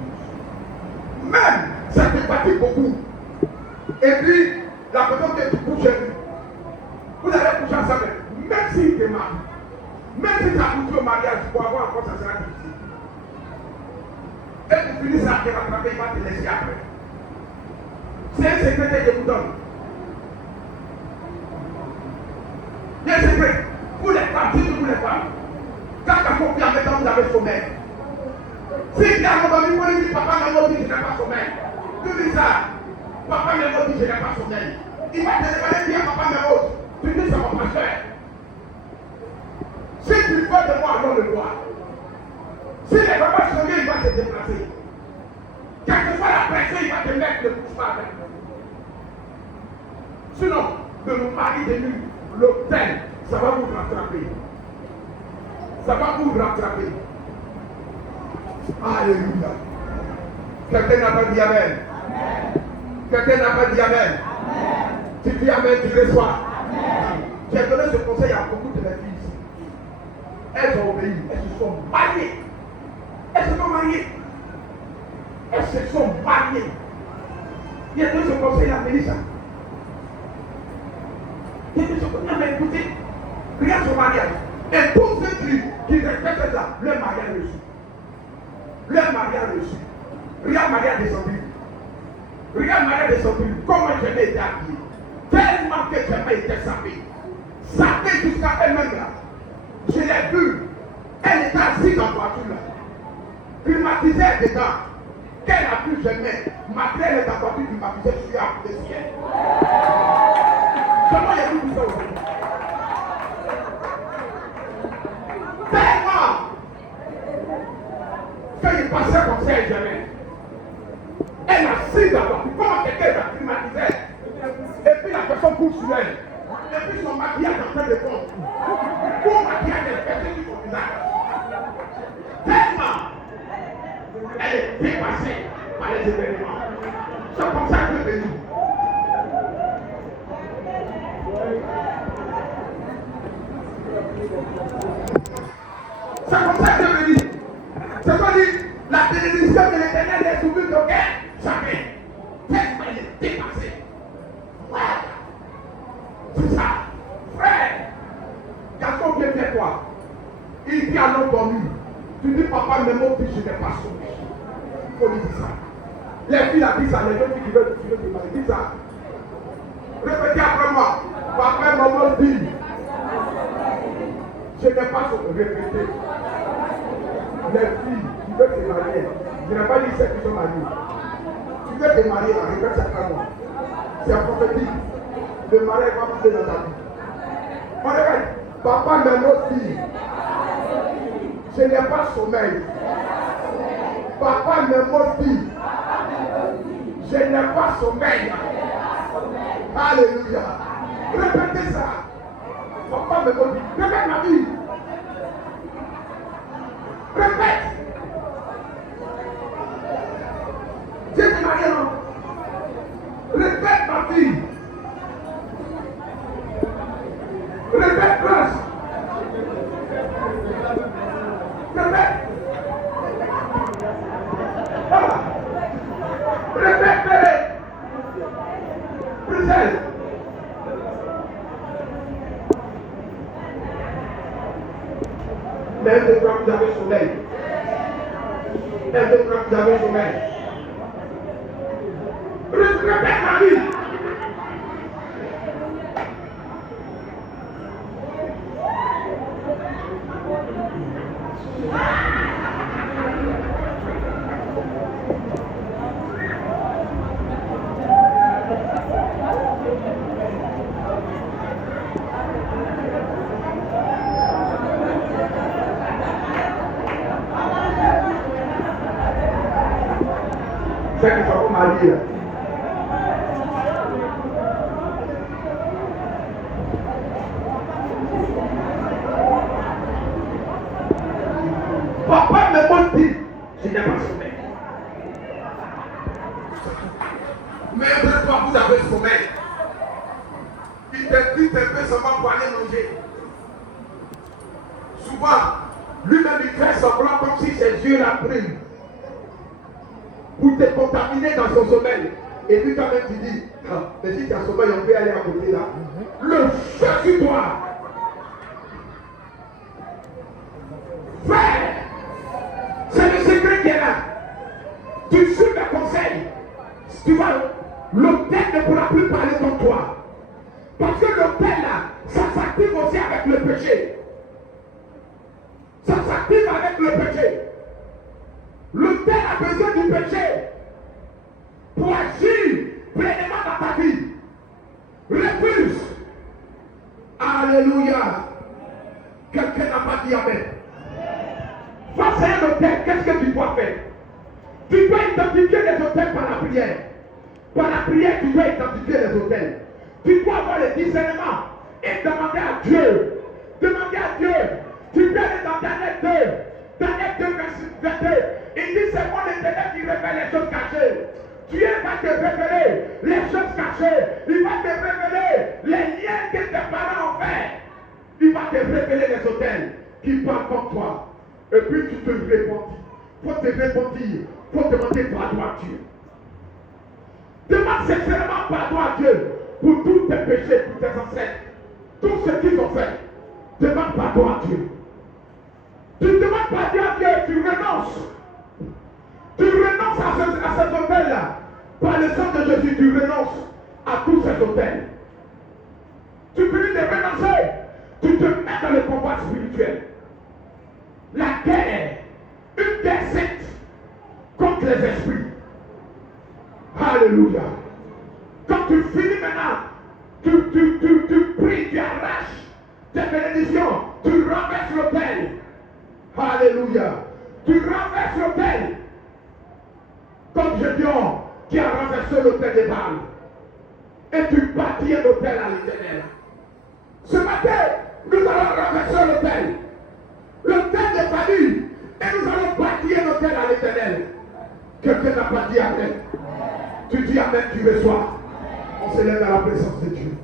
Même, ça te fatigue beaucoup. Et puis, la personne que tu couches, vous allez coucher ensemble, même s'il te marie, même si tu as couché au mariage, pour avoir encore, ça sera difficile. Et pour finir, ça te rattraper, il va te laisser après. C'est un secret que je vous donne. Il y a un secret. Pour les femmes, c'est pour les femmes. Quand la copie en mettant, vous avez sommeil. bizarre. Papa Mémo dit je n'ai pas sommeil. Il va te demander bien Papa Mémo. Tu dis ça mon pasteur. Si tu veux de moi, alors le vois. Si les papas sont il va te déplacer. Quelle que soit la pression, il va te mettre le couche pas avec. Sinon, de nous marier de nuit, l'hôtel, ça va vous rattraper. Ça va vous rattraper. Alléluia. Quelqu'un n'a pas dit Amen. Quelqu'un n'a pas dit Amen. Tu dis Amen, tu reçois. J'ai donné ce conseil à beaucoup de mes filles ici. Elles ont obéi, elles se sont mariées. Elles se sont mariées. Elles se sont mariées. Il y a donné ce conseil à Mélissa. Il y a donné ce conseil à écoutez. Regarde son mariage. Et tous ceux qui respectent ça, leur mariage reçu. Leur mariage reçu. Regarde Maria descendue. Regarde Maria descendue. Comment j'aimais été habillée. Tellement que j'aimais été sapée. Sapée jusqu'à elle-même là. Je l'ai vue. Elle était assise dans la voiture là. Climatisée dedans. Qu'elle a pu j'aimais. Malgré elle est dans la voiture climatisée, je suis à côté de ciel. Comment il y a vu tout ça aujourd'hui? Tellement qu'il passait comme ça, elle jamais. Elle a assise dans la voiture. Comment quelqu'un va climatiser? Et puis la personne couche sur elle. Et puis son maquillage en train de fondre. Pour maquillage des personnes qui sont bizarres. Tellement elle est dépassée par les événements. C'est comme ça que Dieu bénit. C'est comme ça que Dieu bénit. C'est-à-dire la bénédiction de l'Éternel est sur lui de guerre. Jamais. Tellement elle est dépassée. Ouais. C'est ça. Frère. Garçon bien fait quoi? Il dit à l'homme dormi. Tu dis papa, mais mon fils, je n'ai pas sommeil. Il faut lui dire ça. Les filles a dit ça, les jeunes filles qui veulent te marier, dis ça. Répétez après moi. Papa, maman dit. Je n'ai pas sommeil. Répétez. Les filles qui veulent se marier, je n'ai pas dit celles qui sont mariées. Tu veux te marier, répète ça après moi. C'est prophétique. Le mariage va pousser dans ta vie. On répète. Papa, maman dit. Je n'ai pas sommeil. Papa me maudit. Je n'ai pas sommeil. Alléluia. Répétez ça. Papa me maudit. Répète ma vie. Répète. Dieu te marie, non? Répète ma vie. Répète grâce. Répète. Voilà. Répète, bébé. Princesse. Même de quand vous avez sommeil. Même de quand vous avez sommeil. Répète ma vie. C'est que ça va marier. Papa me dit, je n'ai pas sommeil. Mais après toi, vous avez sommeil. Il te dit un peu seulement pour aller manger. Souvent, lui-même il fait semblant comme si ses yeux la brillent. Pour te contaminer dans son sommeil. Et puis quand même tu dis, ah, mais si tu as sommeil, on peut aller à côté là. Le feu sur toi. Frère, c'est le secret qui est là. Tu suis mes conseils. Tu vois, l'autel ne pourra plus parler contre toi. Parce que l'autel là, ça s'active aussi avec le péché. Ça s'active avec le péché. L'autel a besoin du péché pour agir dit Amen. Face à un autel, qu'est-ce que tu dois faire? Tu dois identifier les autels par la prière. Par la prière, tu dois identifier les autels. Tu dois avoir le discernement et demander à Dieu. Demander à Dieu. Tu peux aller dans Daniel 2. Daniel 2, verset 22. Il dit c'est moi l'Éternel qui révèle les choses cachées. Dieu va te révéler les choses cachées. Il va te révéler les liens que tes parents ont fait. Il va te révéler les autels qui parlent comme toi. Et puis tu te repentis. Il faut te repentir. Il faut demander pardon à Dieu. Demande sincèrement pardon à Dieu pour tous tes péchés, pour tes ancêtres. Tout ce qu'ils ont fait. Demande pardon à Dieu. Tu demandes pardon à Dieu, tu renonces. Tu renonces à ces hôtels-là. Par le sang de Jésus, tu renonces à tous ces hôtels. Tu finis de renoncer. Tu te mets dans le combat spirituel. La guerre, une guerre sainte contre les esprits. Alléluia. Quand tu finis maintenant, tu pries, tu arraches tes bénédictions, tu renverses l'autel. Alléluia. Tu renverses l'autel. Comme Gédéon qui a renversé l'autel des Baals. Et tu bâtis un autel à l'Éternel. Ce matin, nous allons renverser l'autel. L'autel des familles. Et nous allons bâtir un autel à l'Éternel. Quelqu'un n'a pas dit Amen. Tu dis Amen, tu reçois. On se lève à la présence de Dieu.